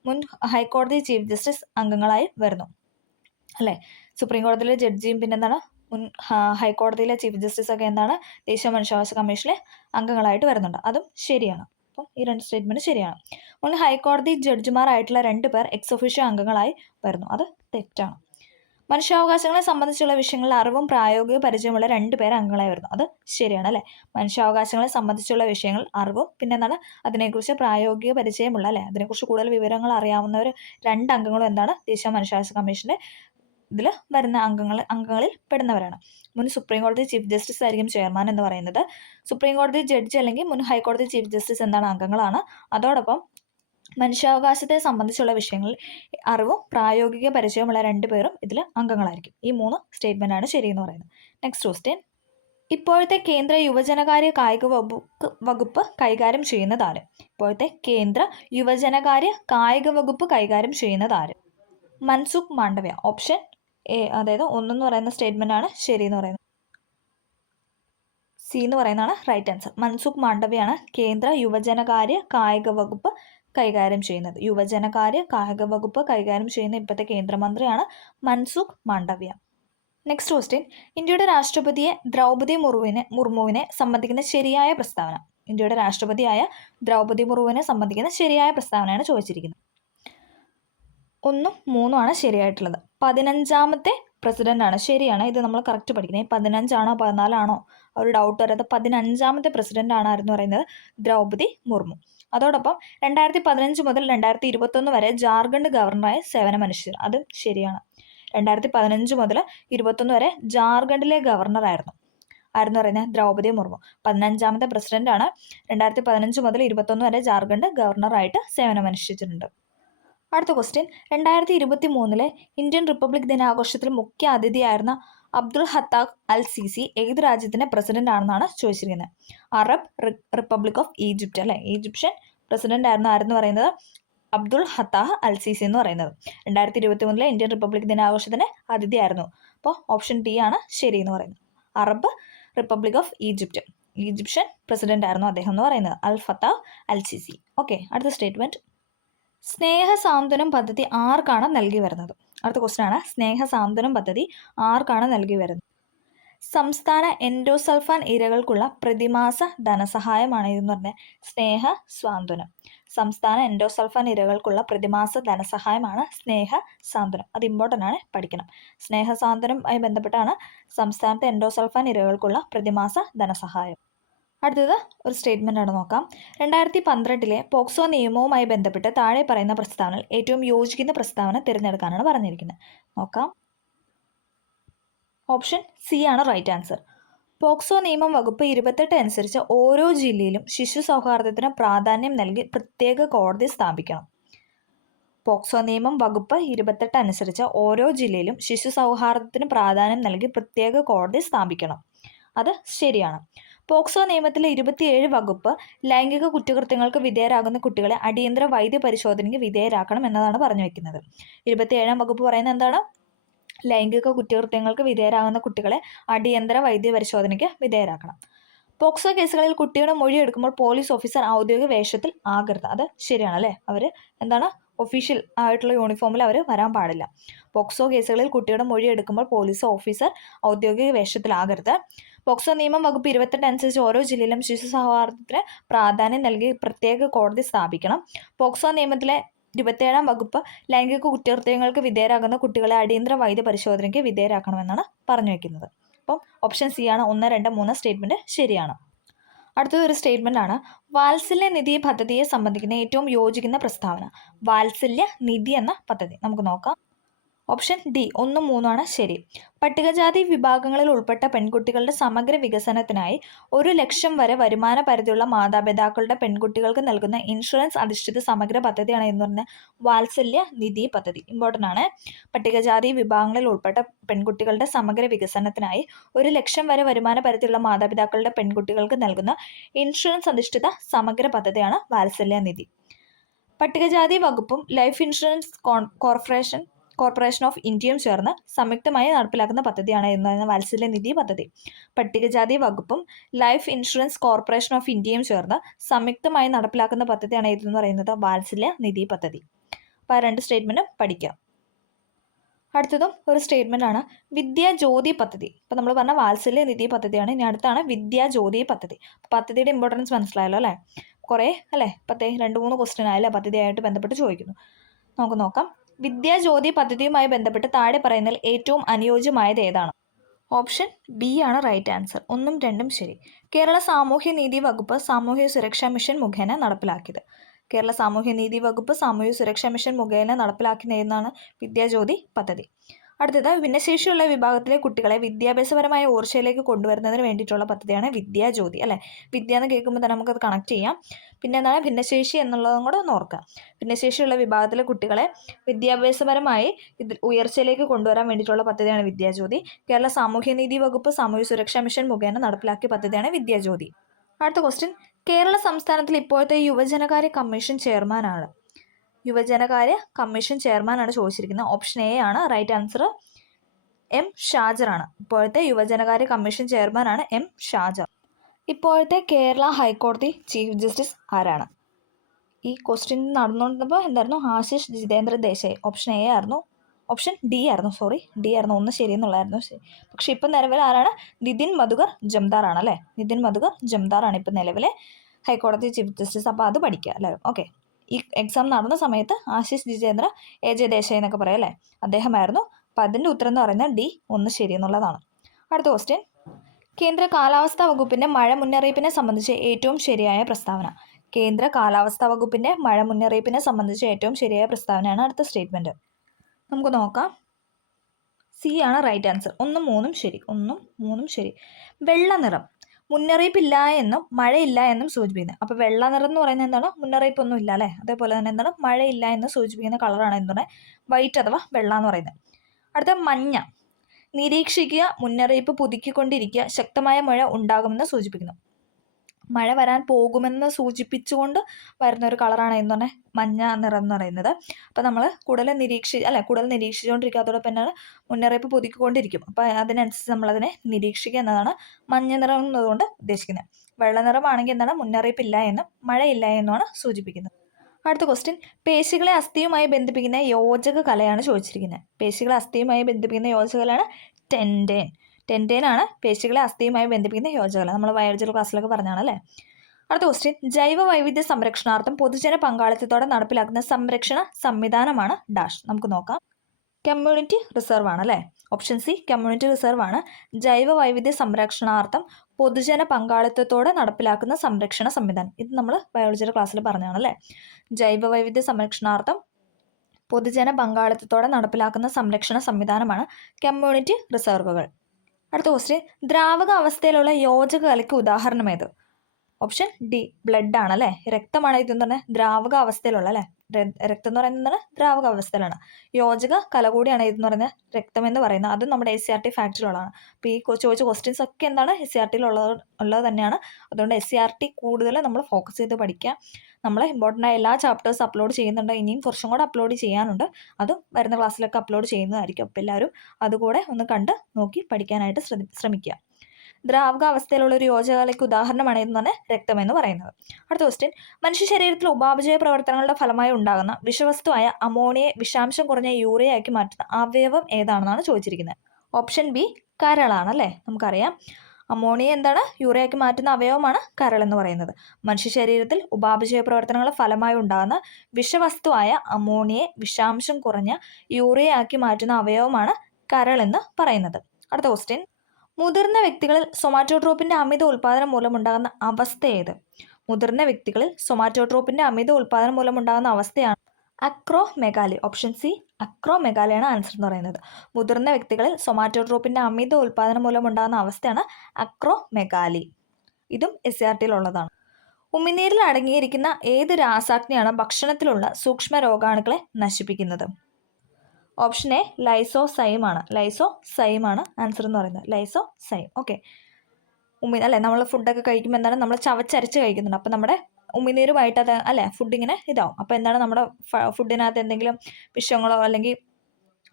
മുൻ ഹൈക്കോടതി ചീഫ് ജസ്റ്റിസ് അംഗങ്ങളായി വരുന്നു അല്ലേ? സുപ്രീം കോടതിയിലെ ജഡ്ജിയും പിന്നെന്താണ് മുൻ ഹൈക്കോടതിയിലെ ചീഫ് ജസ്റ്റിസ് ഒക്കെ എന്താണ് ദേശീയ മനുഷ്യാവകാശ കമ്മീഷനിലെ അംഗങ്ങളായിട്ട് വരുന്നുണ്ട്. അതും ശരിയാണ്. അപ്പം ഈ 2 സ്റ്റേറ്റ്മെൻറ്റ് ശരിയാണ്. മുൻ ഹൈക്കോടതി ജഡ്ജിമാരായിട്ടുള്ള 2 പേർ എക്സ് ഒഫീഷ്യോ അംഗങ്ങളായി വരുന്നു. അത് തെറ്റാണ്. മനുഷ്യാവകാശങ്ങളെ സംബന്ധിച്ചുള്ള വിഷയങ്ങളിൽ അറിവും പ്രായോഗിക പരിചയമുള്ള 2 പേർ അംഗങ്ങളായി വരുന്നു. അത് ശരിയാണ് അല്ലേ? മനുഷ്യാവകാശങ്ങളെ സംബന്ധിച്ചുള്ള വിഷയങ്ങൾ അറിവും പിന്നെ എന്താണ് അതിനെക്കുറിച്ച് പ്രായോഗിക പരിചയമുള്ള അല്ലേ അതിനെക്കുറിച്ച് കൂടുതൽ വിവരങ്ങൾ അറിയാവുന്നവർ 2 അംഗങ്ങളും എന്താണ് ദേശീയ മനുഷ്യാവകാശ കമ്മീഷൻ്റെ ഇതിൽ വരുന്ന അംഗങ്ങളിൽ പെടുന്നവരാണ്. മുൻ സുപ്രീം കോടതി ചീഫ് ജസ്റ്റിസ് ആയിരിക്കും ചെയർമാൻ എന്ന് പറയുന്നത്. സുപ്രീം കോടതി ജഡ്ജി അല്ലെങ്കിൽ മുൻ ഹൈക്കോടതി ചീഫ് ജസ്റ്റിസ് എന്താണ് അംഗങ്ങളാണ്. അതോടൊപ്പം മനുഷ്യാവകാശത്തെ സംബന്ധിച്ചുള്ള വിഷയങ്ങളിൽ അറിവും പ്രായോഗിക പരിചയമുള്ള 2 പേരും ഇതിൽ അംഗങ്ങളായിരിക്കും. ഈ 3 സ്റ്റേറ്റ്മെൻ്റ് ആണ് ശരിയെന്ന് പറയുന്നത്. നെക്സ്റ്റ് ക്വസ്റ്റ്യൻ, ഇപ്പോഴത്തെ കേന്ദ്ര യുവജനകാര്യ കായിക വകുപ്പ് കൈകാര്യം ചെയ്യുന്നത് ആര്? ഇപ്പോഴത്തെ കേന്ദ്ര യുവജനകാര്യ കായിക വകുപ്പ് കൈകാര്യം ചെയ്യുന്നത് ആര്? മൻസുഖ് മാണ്ഡവ്യ. ഓപ്ഷൻ എ, അതായത് 1 എന്ന് പറയുന്ന സ്റ്റേറ്റ്മെൻ്റ് ആണ് ശരിയെന്ന് പറയുന്നത്. സി എന്ന് പറയുന്നതാണ് റൈറ്റ് ആൻസർ. മൻസുഖ് മാണ്ഡവ്യാണ് കേന്ദ്ര യുവജനകാര്യ കായിക വകുപ്പ് കൈകാര്യം ചെയ്യുന്നത്. യുവജനകാര്യ കായിക വകുപ്പ് കൈകാര്യം ചെയ്യുന്ന ഇപ്പോഴത്തെ കേന്ദ്രമന്ത്രിയാണ് മൻസുഖ് മാണ്ഡവ്യ. നെക്സ്റ്റ് ക്വസ്റ്റ്യൻ, ഇന്ത്യയുടെ രാഷ്ട്രപതിയെ ദ്രൗപദി മുർമുവിനെ സംബന്ധിക്കുന്ന ശരിയായ പ്രസ്താവന. ഇന്ത്യയുടെ രാഷ്ട്രപതിയായ ദ്രൗപദി മുർമുവിനെ സംബന്ധിക്കുന്ന ശരിയായ പ്രസ്താവനയാണ് ചോദിച്ചിരിക്കുന്നത്. 1, 3 ആണ് ശരിയായിട്ടുള്ളത്. 15ാമത്തെ പ്രസിഡന്റ് ആണ്. ശരിയാണ്. ഇത് നമ്മൾ കറക്റ്റ് പഠിക്കുന്നത്. 15 14 ഒരു ഡൗട്ട് വരാതെ 15ാമത്തെ പ്രസിഡന്റ് ആണ് ആരെന്ന് പറയുന്നത് ദ്രൗപദി മുർമു. അതോടൊപ്പം 2015 മുതൽ 2021 വരെ ജാർഖണ്ഡ് ഗവർണറായി സേവനമനുഷ്ഠിച്ചു. അതും ശരിയാണ്. 2015 മുതൽ 2021 വരെ ജാർഖണ്ഡിലെ ഗവർണറായിരുന്നു ആരെന്ന് പറയുന്നത് ദ്രൗപദി മുർമു. 15ാമത്തെ പ്രസിഡന്റ് ആണ്. 2015 മുതൽ 2021 വരെ ജാർഖണ്ഡ് ഗവർണറായിട്ട് സേവനമനുഷ്ഠിച്ചിട്ടുണ്ട്. അടുത്ത ക്വസ്റ്റ്യൻ, 2023 ഇന്ത്യൻ റിപ്പബ്ലിക് ദിനാഘോഷത്തിൽ മുഖ്യ അതിഥിയായിരുന്ന അബ്ദുൾ ഫത്താഹ് അൽ സിസി ഏത് രാജ്യത്തിൻ്റെ പ്രസിഡന്റ് ആണെന്നാണ് ചോദിച്ചിരിക്കുന്നത്. അറബ് റിപ്പബ്ലിക് ഓഫ് ഈജിപ്റ്റ് അല്ലേ? ഈജിപ്ഷ്യൻ പ്രസിഡന്റ് ആയിരുന്നു ആരെന്ന് പറയുന്നത് അബ്ദുൾ ഫത്താഹ് അൽ സിസി എന്ന് പറയുന്നത്. 2023 ഇന്ത്യൻ റിപ്പബ്ലിക് ദിനാഘോഷത്തിന് അതിഥിയായിരുന്നു. അപ്പോൾ ഓപ്ഷൻ ഡി ആണ് ശരി എന്ന് പറയുന്നത്. Arab republic of Egypt, Egyptian president ആയിരുന്നു അദ്ദേഹം എന്ന് പറയുന്നത് അൽ ഫത്താഹ് അൽ സിസി. ഓക്കെ, അടുത്ത സ്റ്റേറ്റ്മെന്റ്, സ്നേഹ സാന്ത്വനം പദ്ധതി ആർക്കാണ് നൽകി വരുന്നത്? അടുത്ത ക്വസ്റ്റ്യൻ ആണ്, സ്നേഹ സാന്ത്വനം പദ്ധതി ആർക്കാണ് നൽകി വരുന്നത്? സംസ്ഥാന എൻഡോസൾഫാൻ ഇരകൾക്കുള്ള പ്രതിമാസ ധനസഹായമാണ് ഇതെന്ന് പറഞ്ഞാൽ സ്നേഹ സാന്ത്വനം. സംസ്ഥാന എൻഡോസൾഫാൻ ഇരകൾക്കുള്ള പ്രതിമാസ ധനസഹായമാണ് സ്നേഹ സാന്ത്വനം. അത് ഇമ്പോർട്ടൻ്റ് ആണ്, പഠിക്കണം. സ്നേഹ സാന്ത്വനവുമായി ബന്ധപ്പെട്ടാണ് സംസ്ഥാനത്തെ എൻഡോസൾഫാൻ ഇരകൾക്കുള്ള പ്രതിമാസ ധനസഹായം. അടുത്തത് ഒരു സ്റ്റേറ്റ്മെൻ്റ് ആണ് നോക്കാം. 2012 പോക്സോ നിയമവുമായി ബന്ധപ്പെട്ട് താഴെ പറയുന്ന പ്രസ്താവനയിൽ ഏറ്റവും യോജിക്കുന്ന പ്രസ്താവന തിരഞ്ഞെടുക്കാനാണ് പറഞ്ഞിരിക്കുന്നത്. നോക്കാം. ഓപ്ഷൻ സി ആണ് റൈറ്റ് ആൻസർ. പോക്സോ നിയമം വകുപ്പ് 28 അനുസരിച്ച് ഓരോ ജില്ലയിലും ശിശു സൗഹാർദ്ദത്തിന് പ്രാധാന്യം നൽകി പ്രത്യേക കോടതി സ്ഥാപിക്കണം. പോക്സോ നിയമം വകുപ്പ് 28 അനുസരിച്ച് ഓരോ ജില്ലയിലും ശിശു സൗഹാർദ്ദത്തിന് പ്രാധാന്യം നൽകി പ്രത്യേക കോടതി സ്ഥാപിക്കണം. അത് ശരിയാണ്. പോക്സോ നിയമത്തിലെ 27 വകുപ്പ് ലൈംഗിക കുറ്റകൃത്യങ്ങൾക്ക് വിധേയരാകുന്ന കുട്ടികളെ അടിയന്തര വൈദ്യ പരിശോധനയ്ക്ക് വിധേയരാക്കണം എന്നതാണ് പറഞ്ഞു വെക്കുന്നത്. 27ാം വകുപ്പ് പറയുന്നത് എന്താണ്? ലൈംഗിക കുറ്റകൃത്യങ്ങൾക്ക് വിധേയരാകുന്ന കുട്ടികളെ അടിയന്തര വൈദ്യപരിശോധനയ്ക്ക് വിധേയരാക്കണം. പോക്സോ കേസുകളിൽ കുട്ടിയുടെ മൊഴി എടുക്കുമ്പോൾ പോലീസ് ഓഫീസർ ഔദ്യോഗിക വേഷത്തിൽ ആകരുത്. അത് ശരിയാണ് അല്ലേ? അവർ ഒഫീഷ്യൽ ആയിട്ടുള്ള യൂണിഫോമിൽ അവർ വരാൻ പാടില്ല. പോക്സോ കേസുകളിൽ കുട്ടിയുടെ മൊഴി എടുക്കുമ്പോൾ പോലീസ് ഓഫീസർ ഔദ്യോഗിക വേഷത്തിലാകരുത്. പോക്സോ നിയമം വകുപ്പ് 28 അനുസരിച്ച് ഓരോ ജില്ലയിലും ശിശു സൗഹാർദ്ദത്തിന് പ്രാധാന്യം നൽകി പ്രത്യേക കോടതി സ്ഥാപിക്കണം. പോക്സോ നിയമത്തിലെ 27-ാം വകുപ്പ് ലൈംഗിക കുറ്റകൃത്യങ്ങൾക്ക് വിധേയരാകുന്ന കുട്ടികളെ അടിയന്തര വൈദ്യ പരിശോധനയ്ക്ക് വിധേയരാക്കണമെന്നാണ് പറഞ്ഞു വയ്ക്കുന്നത്. അപ്പം ഓപ്ഷൻ സി ആണ് 1, 2, 3 സ്റ്റേറ്റ്മെൻറ്റ് ശരിയാണ്. അടുത്തതൊരു സ്റ്റേറ്റ്മെൻ്റ് ആണ്. വാത്സല്യ നിധി പദ്ധതിയെ സംബന്ധിക്കുന്ന ഏറ്റവും യോജിക്കുന്ന പ്രസ്താവന. വാത്സല്യ നിധി എന്ന പദ്ധതി നമുക്ക് നോക്കാം. ഓപ്ഷൻ ഡി 1, 3 ആണ് ശരി. പട്ടികജാതി വിഭാഗങ്ങളിൽ ഉൾപ്പെട്ട പെൺകുട്ടികളുടെ സമഗ്ര വികസനത്തിനായി 1 ലക്ഷം വരെ വരുമാന പരിധിയുള്ള മാതാപിതാക്കളുടെ പെൺകുട്ടികൾക്ക് നൽകുന്ന ഇൻഷുറൻസ് അധിഷ്ഠിത സമഗ്ര പദ്ധതിയാണ് എന്ന് പറഞ്ഞ വാത്സല്യ നിധി പദ്ധതി. ഇമ്പോർട്ടൻ്റ് ആണ്. പട്ടികജാതി വിഭാഗങ്ങളിൽ ഉൾപ്പെട്ട പെൺകുട്ടികളുടെ സമഗ്ര വികസനത്തിനായി 1 ലക്ഷം വരെ വരുമാന പരിധിയുള്ള മാതാപിതാക്കളുടെ പെൺകുട്ടികൾക്ക് നൽകുന്ന ഇൻഷുറൻസ് അധിഷ്ഠിത സമഗ്ര പദ്ധതിയാണ് വാത്സല്യ നിധി. പട്ടികജാതി വകുപ്പും ലൈഫ് ഇൻഷുറൻസ് കോർപ്പറേഷൻ ഓഫ് ഇന്ത്യയും ചേർന്ന് സംയുക്തമായി നടപ്പിലാക്കുന്ന പദ്ധതിയാണ് എന്ന് പറയുന്ന വാത്സല്യ നിധി പദ്ധതി. പട്ടികജാതി വകുപ്പും ലൈഫ് ഇൻഷുറൻസ് കോർപ്പറേഷൻ ഓഫ് ഇന്ത്യയും ചേർന്ന് സംയുക്തമായി നടപ്പിലാക്കുന്ന പദ്ധതിയാണ് ഇതെന്ന് പറയുന്നത് വാത്സല്യ നിധി പദ്ധതി. അപ്പോൾ ആ 2 സ്റ്റേറ്റ്മെൻറ്റും പഠിക്കാം. അടുത്തതും ഒരു സ്റ്റേറ്റ്മെൻ്റ് ആണ് വിദ്യാജ്യോതി പദ്ധതി. ഇപ്പോൾ നമ്മൾ പറഞ്ഞ വാത്സല്യ നിധി പദ്ധതിയാണ്. ഇനി അടുത്താണ് വിദ്യാജ്യോതി പദ്ധതി. പദ്ധതിയുടെ ഇമ്പോർട്ടൻസ് മനസ്സിലായല്ലോ അല്ലേ? കുറേ അല്ലേ 2-3 ക്വസ്റ്റ്യൻ ആയല്ലേ പദ്ധതിയായിട്ട് ബന്ധപ്പെട്ട് ചോദിക്കുന്നു. നമുക്ക് നോക്കാം. വിദ്യാജ്യോതി പദ്ധതിയുമായി ബന്ധപ്പെട്ട് താഴെ പറയുന്നതിൽ ഏറ്റവും അനുയോജ്യമായത് ഏതാണ്? ഓപ്ഷൻ ബി ആണ് റൈറ്റ് ആൻസർ. 1ഉം 2ഉം ശരി. കേരള സാമൂഹ്യനീതി വകുപ്പ് സാമൂഹ്യ സുരക്ഷാ മിഷൻ മുഖേന നടപ്പിലാക്കിയത്. കേരള സാമൂഹ്യനീതി വകുപ്പ് സാമൂഹ്യ സുരക്ഷാ മിഷൻ മുഖേന നടപ്പിലാക്കുന്നതാണ് വിദ്യാജ്യോതി പദ്ധതി. അടുത്തത് ഭിന്നശേഷിയുള്ള വിഭാഗത്തിലെ കുട്ടികളെ വിദ്യാഭ്യാസപരമായ ഊർജ്ജയിലേക്ക് കൊണ്ടുവരുന്നതിന് വേണ്ടിയിട്ടുള്ള പദ്ധതിയാണ് വിദ്യാജ്യോതി അല്ലേ? വിദ്യ എന്ന് കേൾക്കുമ്പോൾ തന്നെ നമുക്കത് കണക്ട് ചെയ്യാം. പിന്നെ എന്താണ് ഭിന്നശേഷി എന്നുള്ളതും കൂടെ ഒന്ന് ഓർക്കുക. ഭിന്നശേഷിയുള്ള വിഭാഗത്തിലെ കുട്ടികളെ വിദ്യാഭ്യാസപരമായി ഉയർച്ചയിലേക്ക് കൊണ്ടുവരാൻ വേണ്ടിയിട്ടുള്ള പദ്ധതിയാണ് വിദ്യാജ്യോതി. കേരള സാമൂഹ്യനീതി വകുപ്പ് സാമൂഹ്യ സുരക്ഷാ മിഷൻ മുഖേന നടപ്പിലാക്കിയ പദ്ധതിയാണ് വിദ്യാജ്യോതി. അടുത്ത ക്വസ്റ്റ്യൻ. കേരള സംസ്ഥാനത്തിൽ ഇപ്പോഴത്തെ യുവജനകാര്യ കമ്മീഷൻ ചെയർമാനാണ്. യുവജനകാര്യ കമ്മീഷൻ ചെയർമാനാണ് ചോദിച്ചിരിക്കുന്നത്. ഓപ്ഷൻ എ ആണ് റൈറ്റ് ആൻസർ. എം ഷാജറാണ്. ഇപ്പോഴത്തെ യുവജനകാര്യ കമ്മീഷൻ ചെയർമാനാണ് എം ഷാജർ. ഇപ്പോഴത്തെ കേരള ഹൈക്കോടതി ചീഫ് ജസ്റ്റിസ് ആരാണ്? ഈ ക്വസ്റ്റ്യൻ നടന്നുകൊണ്ടിരുന്നപ്പോൾ എന്തായിരുന്നു? ആശിഷ് ജിതേന്ദ്ര ദേശായി. ഓപ്ഷൻ എ ആയിരുന്നു. ഓപ്ഷൻ ഡി ആയിരുന്നു. 1 ശരിയെന്നുള്ളതായിരുന്നു ശരി. പക്ഷെ ഇപ്പം നിലവിൽ ആരാണ്? നിതിൻ മധുകർ ജംദാർ ആണ് അല്ലേ? നിതിൻ മധുകർ ജംദാർ ആണ് ഇപ്പം നിലവിലെ ഹൈക്കോടതി ചീഫ് ജസ്റ്റിസ്. അപ്പോൾ അത് പഠിക്കുക എല്ലാവരും. ഓക്കെ. ഈ എക്സാം നടന്ന സമയത്ത് ആശിഷ് ജിതേന്ദ്ര AJ ദേശായി എന്നൊക്കെ പറയാം അല്ലേ? അദ്ദേഹമായിരുന്നു. അപ്പോൾ അതിൻ്റെ ഉത്തരം എന്ന് പറയുന്നത് ഡി 1 ശരിയെന്നുള്ളതാണ്. അടുത്ത ക്വസ്റ്റ്യൻ. കേന്ദ്ര കാലാവസ്ഥാ വകുപ്പിൻ്റെ മഴ മുന്നറിയിപ്പിനെ സംബന്ധിച്ച് ഏറ്റവും ശരിയായ പ്രസ്താവന. കേന്ദ്ര കാലാവസ്ഥാ വകുപ്പിൻ്റെ മഴ മുന്നറിയിപ്പിനെ സംബന്ധിച്ച് ഏറ്റവും ശരിയായ പ്രസ്താവനയാണ് അടുത്ത സ്റ്റേറ്റ്മെൻറ്റ്. നമുക്ക് നോക്കാം. സി ആണ് റൈറ്റ് ആൻസർ. 1ഉം 3ഉം ശരി. 1ഉം 3ഉം ശരി. വെള്ള നിറം മുന്നറിയിപ്പില്ല എന്നും മഴയില്ല എന്നും സൂചിപ്പിക്കുന്നത്. അപ്പോൾ വെള്ള നിറം എന്ന് പറയുന്നത് എന്താണ്? മുന്നറിയിപ്പൊന്നും ഇല്ല അല്ലേ? അതേപോലെ തന്നെ എന്താണ്? മഴയില്ല എന്ന് സൂചിപ്പിക്കുന്ന കളറാണ് എന്താണ്? വൈറ്റ് അഥവാ വെള്ള എന്ന് പറയുന്നത്. അടുത്ത മഞ്ഞ. നിരീക്ഷിക്കുക, മുന്നറിയിപ്പ് പുതുക്കിക്കൊണ്ടിരിക്കുക, ശക്തമായ മഴ ഉണ്ടാകുമെന്ന് സൂചിപ്പിക്കുന്നു. മഴ വരാൻ പോകുമെന്ന് സൂചിപ്പിച്ചുകൊണ്ട് വരുന്ന ഒരു കളറാണ് എന്താണ്? മഞ്ഞ നിറം എന്ന് പറയുന്നത്. അപ്പോൾ നമ്മൾ കൂടുതൽ നിരീക്ഷിച്ചുകൊണ്ടിരിക്കുക. അതോടൊപ്പം തന്നെയാണ് മുന്നറിയിപ്പ് പുതുക്കിക്കൊണ്ടിരിക്കും. അപ്പോൾ അതിനനുസരിച്ച് നമ്മളതിനെ നിരീക്ഷിക്കുക എന്നതാണ് മഞ്ഞ നിറം എന്നതുകൊണ്ട് ഉദ്ദേശിക്കുന്നത്. വെള്ള നിറമാണെങ്കിൽ എന്താണ്? മുന്നറിയിപ്പില്ല എന്നും മഴയില്ല എന്നുമാണ് സൂചിപ്പിക്കുന്നത്. അടുത്ത ക്വസ്റ്റ്യൻ. പേശികളെ അസ്ഥിയുമായി ബന്ധിപ്പിക്കുന്ന യോജക കലയാണ് ചോദിച്ചിരിക്കുന്നത്. പേശികളെ അസ്ഥിയുമായി ബന്ധിപ്പിക്കുന്ന യോജക കലയാണ് ടെൻഡേൻ. ടെൻഡേനാണ് പേശികളെ അസ്ഥിയുമായി ബന്ധിപ്പിക്കുന്ന യോജകല. നമ്മൾ ബയോളജിക്കൽ ക്ലാസ്സിലൊക്കെ പറഞ്ഞാണല്ലേ. അടുത്ത ക്വസ്റ്റ്യൻ. ജൈവ വൈവിധ്യ സംരക്ഷണാർത്ഥം പൊതുജന പങ്കാളിത്തത്തോടെ നടപ്പിലാക്കുന്ന സംരക്ഷണ സംവിധാനമാണ് ഡാഷ്. നമുക്ക് നോക്കാം. കമ്മ്യൂണിറ്റി റിസർവ് ആണ് അല്ലേ? ഓപ്ഷൻ സി കമ്മ്യൂണിറ്റി റിസർവ് ആണ്. ജൈവ വൈവിധ്യ സംരക്ഷണാർത്ഥം പൊതുജന പങ്കാളിത്തത്തോടെ നടപ്പിലാക്കുന്ന സംരക്ഷണ സംവിധാനം. ഇത് നമ്മൾ ബയോളജിയുടെ ക്ലാസ്സിൽ പറഞ്ഞാണല്ലേ. ജൈവ വൈവിധ്യ സംരക്ഷണാർത്ഥം പൊതുജന പങ്കാളിത്തത്തോടെ നടപ്പിലാക്കുന്ന സംരക്ഷണ സംവിധാനമാണ് കമ്മ്യൂണിറ്റി റിസർവുകൾ. അടുത്ത ക്വസ്റ്റ്യൻ. ദ്രാവക അവസ്ഥയിലുള്ള യോജക കലയ്ക്ക് ഉദാഹരണം ഏത്? ഓപ്ഷൻ ഡി ബ്ലഡ് ആണ് അല്ലേ? രക്തമാണ് ഇതെന്ന് പറഞ്ഞാൽ ദ്രാവക അവസ്ഥയിലുള്ള അല്ലേ? രക്തം എന്ന് പറയുന്നത് എന്താണ്? ദ്രാവകാവസ്ഥയിലാണ്. യോജക കല കൂടിയാണ് ഇതെന്ന് പറയുന്നത് രക്തം എന്ന് പറയുന്നത്. അതും നമ്മുടെ SCERT ഫാക്ടറികളാണ്. അപ്പോൾ ഈ ചോദിച്ച ക്വസ്റ്റ്യൻസ് ഒക്കെ എന്താണ് SCERTയിൽ ഉള്ളത് തന്നെയാണ്. അതുകൊണ്ട് SCERT കൂടുതൽ നമ്മൾ ഫോക്കസ് ചെയ്ത് പഠിക്കുക. നമ്മൾ ഇമ്പോർട്ടൻ്റ് ആയ എല്ലാ ചാപ്റ്റേഴ്സ് അപ്ലോഡ് ചെയ്യുന്നുണ്ട്. ഇനിയും കുറച്ചും കൂടെ അപ്ലോഡ് ചെയ്യാനുണ്ട്. അതും വരുന്ന ക്ലാസ്സിലൊക്കെ അപ്ലോഡ് ചെയ്യുന്നതായിരിക്കും. അപ്പോൾ എല്ലാവരും അതുകൂടെ ഒന്ന് കണ്ട് നോക്കി പഠിക്കാനായിട്ട് ശ്രമിക്കുക. ദ്രാവകാവസ്ഥയിലുള്ള ഒരു യോജകലയ്ക്ക് ഉദാഹരണമാണ് എന്ന് പറഞ്ഞാൽ രക്തം എന്ന് പറയുന്നത്. അടുത്ത ക്വസ്റ്റ്യൻ, മനുഷ്യ ശരീരത്തിൽ ഉപാപചയ പ്രവർത്തനങ്ങളുടെ ഫലമായി ഉണ്ടാകുന്ന വിഷവസ്തുവായ അമോണിയെ വിഷാംശം കുറഞ്ഞ യൂറിയയാക്കി മാറ്റുന്ന അവയവം ഏതാണെന്നാണ് ചോദിച്ചിരിക്കുന്നത്. ഓപ്ഷൻ ബി കരളാണ് അല്ലേ. നമുക്കറിയാം അമോണിയ എന്താണ്? യൂറിയയാക്കി മാറ്റുന്ന അവയവമാണ് കരൾ എന്ന് പറയുന്നത്. മനുഷ്യ ശരീരത്തിൽ ഉപാപചയ പ്രവർത്തനങ്ങളുടെ ഫലമായി ഉണ്ടാകുന്ന വിഷവസ്തുവായ അമോണിയെ വിഷാംശം കുറഞ്ഞ യൂറിയയാക്കി മാറ്റുന്ന അവയവമാണ് കരൾ എന്ന് പറയുന്നത്. അടുത്ത ക്വസ്റ്റ്യൻ, മുതിർന്ന വ്യക്തികളിൽ സൊമാറ്റോട്രോപ്പിന്റെ അമിത ഉൽപാദനം മൂലമുണ്ടാകുന്ന അവസ്ഥ ഏത്? മുതിർന്ന വ്യക്തികളിൽ സൊമാറ്റോട്രോപ്പിന്റെ അമിത ഉൽപാദനം മൂലമുണ്ടാകുന്ന അവസ്ഥയാണ് അക്രോമെഗാലി. ഓപ്ഷൻ സി അക്രോമെഗാലിയാണ് ആൻസർ എന്ന് പറയുന്നത്. മുതിർന്ന വ്യക്തികളിൽ സൊമാറ്റോട്രോപ്പിന്റെ അമിത ഉൽപാദനം മൂലമുണ്ടാകുന്ന അവസ്ഥയാണ് അക്രോമെഗാലി. ഇതും SCERTയിൽ ഉള്ളതാണ്. ഉമിനീരിൽ അടങ്ങിയിരിക്കുന്ന ഏത് രാസാഗ്നിയാണ് ഭക്ഷണത്തിലുള്ള സൂക്ഷ്മ രോഗാണുക്കളെ നശിപ്പിക്കുന്നത്? ഓപ്ഷൻ എ ലൈസോസൈമാണ്. ലൈസോസൈമാണ് ആൻസർ എന്ന് പറയുന്നത്. ലൈസോസൈം. ഓക്കെ. അല്ലേ, നമ്മൾ ഫുഡൊക്കെ കഴിക്കുമ്പോൾ എന്താണ്, നമ്മൾ ചവച്ചരച്ച് കഴിക്കുന്നുണ്ട്. അപ്പോൾ നമ്മുടെ ഉമിനീരുമായിട്ട് അത് അല്ലേ ഫുഡ് ഇങ്ങനെ ഇതാവും. അപ്പോൾ എന്താണ്, നമ്മുടെ ഫുഡിനകത്ത് എന്തെങ്കിലും വിഷങ്ങളോ അല്ലെങ്കിൽ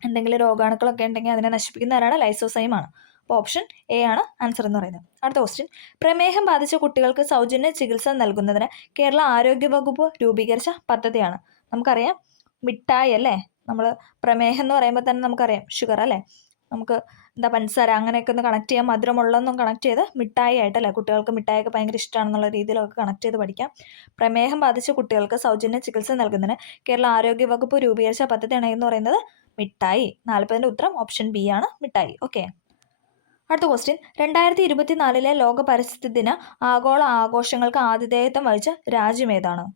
എന്തെങ്കിലും രോഗാണുക്കളൊക്കെ ഉണ്ടെങ്കിൽ അതിനെ നശിപ്പിക്കുന്നവരാണ് ലൈസോസൈമാണ്. അപ്പോൾ ഓപ്ഷൻ എ ആണ് ആൻസർ എന്ന് പറയുന്നത്. അടുത്ത ക്വസ്റ്റ്യൻ, പ്രമേഹം ബാധിച്ച കുട്ടികൾക്ക് സൗജന്യ ചികിത്സ നൽകുന്നതിന് കേരള ആരോഗ്യ വകുപ്പ് രൂപീകരിച്ച പദ്ധതിയാണ്. നമുക്കറിയാം മിഠായി അല്ലേ. നമ്മൾ പ്രമേഹം എന്ന് പറയുമ്പോൾ തന്നെ നമുക്കറിയാം ഷുഗർ അല്ലേ, നമുക്ക് എന്താ പഞ്ചസാര അങ്ങനെയൊക്കെ ഒന്ന് കണക്ട് ചെയ്യാം. മധുരമുള്ളതൊന്നും കണക്ട് ചെയ്ത് മിഠായി ആയിട്ടല്ലേ, കുട്ടികൾക്ക് മിഠായിയൊക്കെ ഭയങ്കര ഇഷ്ടമാണെന്നുള്ള രീതിയിലൊക്കെ കണക്ട് ചെയ്ത് പഠിക്കാം. പ്രമേഹം ബാധിച്ച കുട്ടികൾക്ക് സൗജന്യ ചികിത്സ നൽകുന്നതിന് കേരള ആരോഗ്യ വകുപ്പ് രൂപീകരിച്ച പദ്ധതിയാണ് എന്ന് പറയുന്നത് മിഠായി. 40ന്റെ ഉത്തരം ഓപ്ഷൻ ബി ആണ് മിഠായി. ഓക്കെ. അടുത്ത ക്വസ്റ്റ്യൻ, 2024 ലോക പരിസ്ഥിതി ദിന ആഗോള ആഘോഷങ്ങൾക്ക് ആതിഥേയത്വം വഹിച്ച രാജ്യം ഏതാണ്?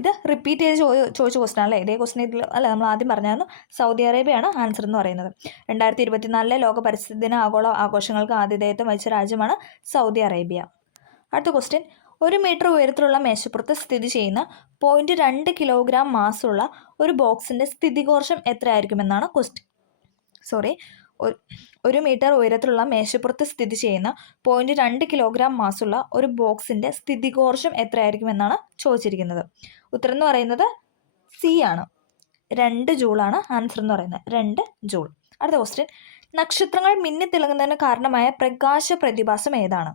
ഇത് റിപ്പീറ്റ് ചെയ്ത് ചോദിച്ച ക്വസ്റ്റൻ അല്ലേ. ഇതേ ക്വസ്റ്റൻ ഇതിൽ അല്ല നമ്മൾ ആദ്യം പറഞ്ഞായിരുന്നു. സൗദി അറേബ്യയാണ് ആൻസർ എന്ന് പറയുന്നത്. 2024 ലോക പരിസ്ഥിതി ദിന ആഗോള ആഘോഷങ്ങൾക്ക് ആതിഥേയത്വം വഹിച്ച രാജ്യമാണ് സൗദി അറേബ്യ. അടുത്ത ക്വസ്റ്റ്യൻ, 1 മീറ്റർ ഉയരത്തിലുള്ള മേശപ്പുറത്ത് സ്ഥിതി ചെയ്യുന്ന 0.2 കിലോഗ്രാം മാസുള്ള ഒരു ബോക്സിൻ്റെ സ്ഥിതികോർഷം എത്രയായിരിക്കുമെന്നാണ് ക്വസ്റ്റ്യൻ. 1 മീറ്റർ ഉയരത്തിലുള്ള മേശപ്പുറത്ത് സ്ഥിതി ചെയ്യുന്ന 0.2 കിലോഗ്രാം മാസുള്ള ഒരു ബോക്സിൻ്റെ സ്ഥിതികോർഷം എത്രയായിരിക്കുമെന്നാണ് ചോദിച്ചിരിക്കുന്നത്. ഉത്തരം എന്ന് പറയുന്നത് സി ആണ്. 2 ജൂളാണ് ആൻസർ എന്ന് പറയുന്നത്. 2 ജൂൾ. അടുത്ത ക്വസ്റ്റ്യൻ, നക്ഷത്രങ്ങൾ മിന്നിത്തിളങ്ങുന്നതിന് കാരണമായ പ്രകാശ പ്രതിഭാസം ഏതാണ്?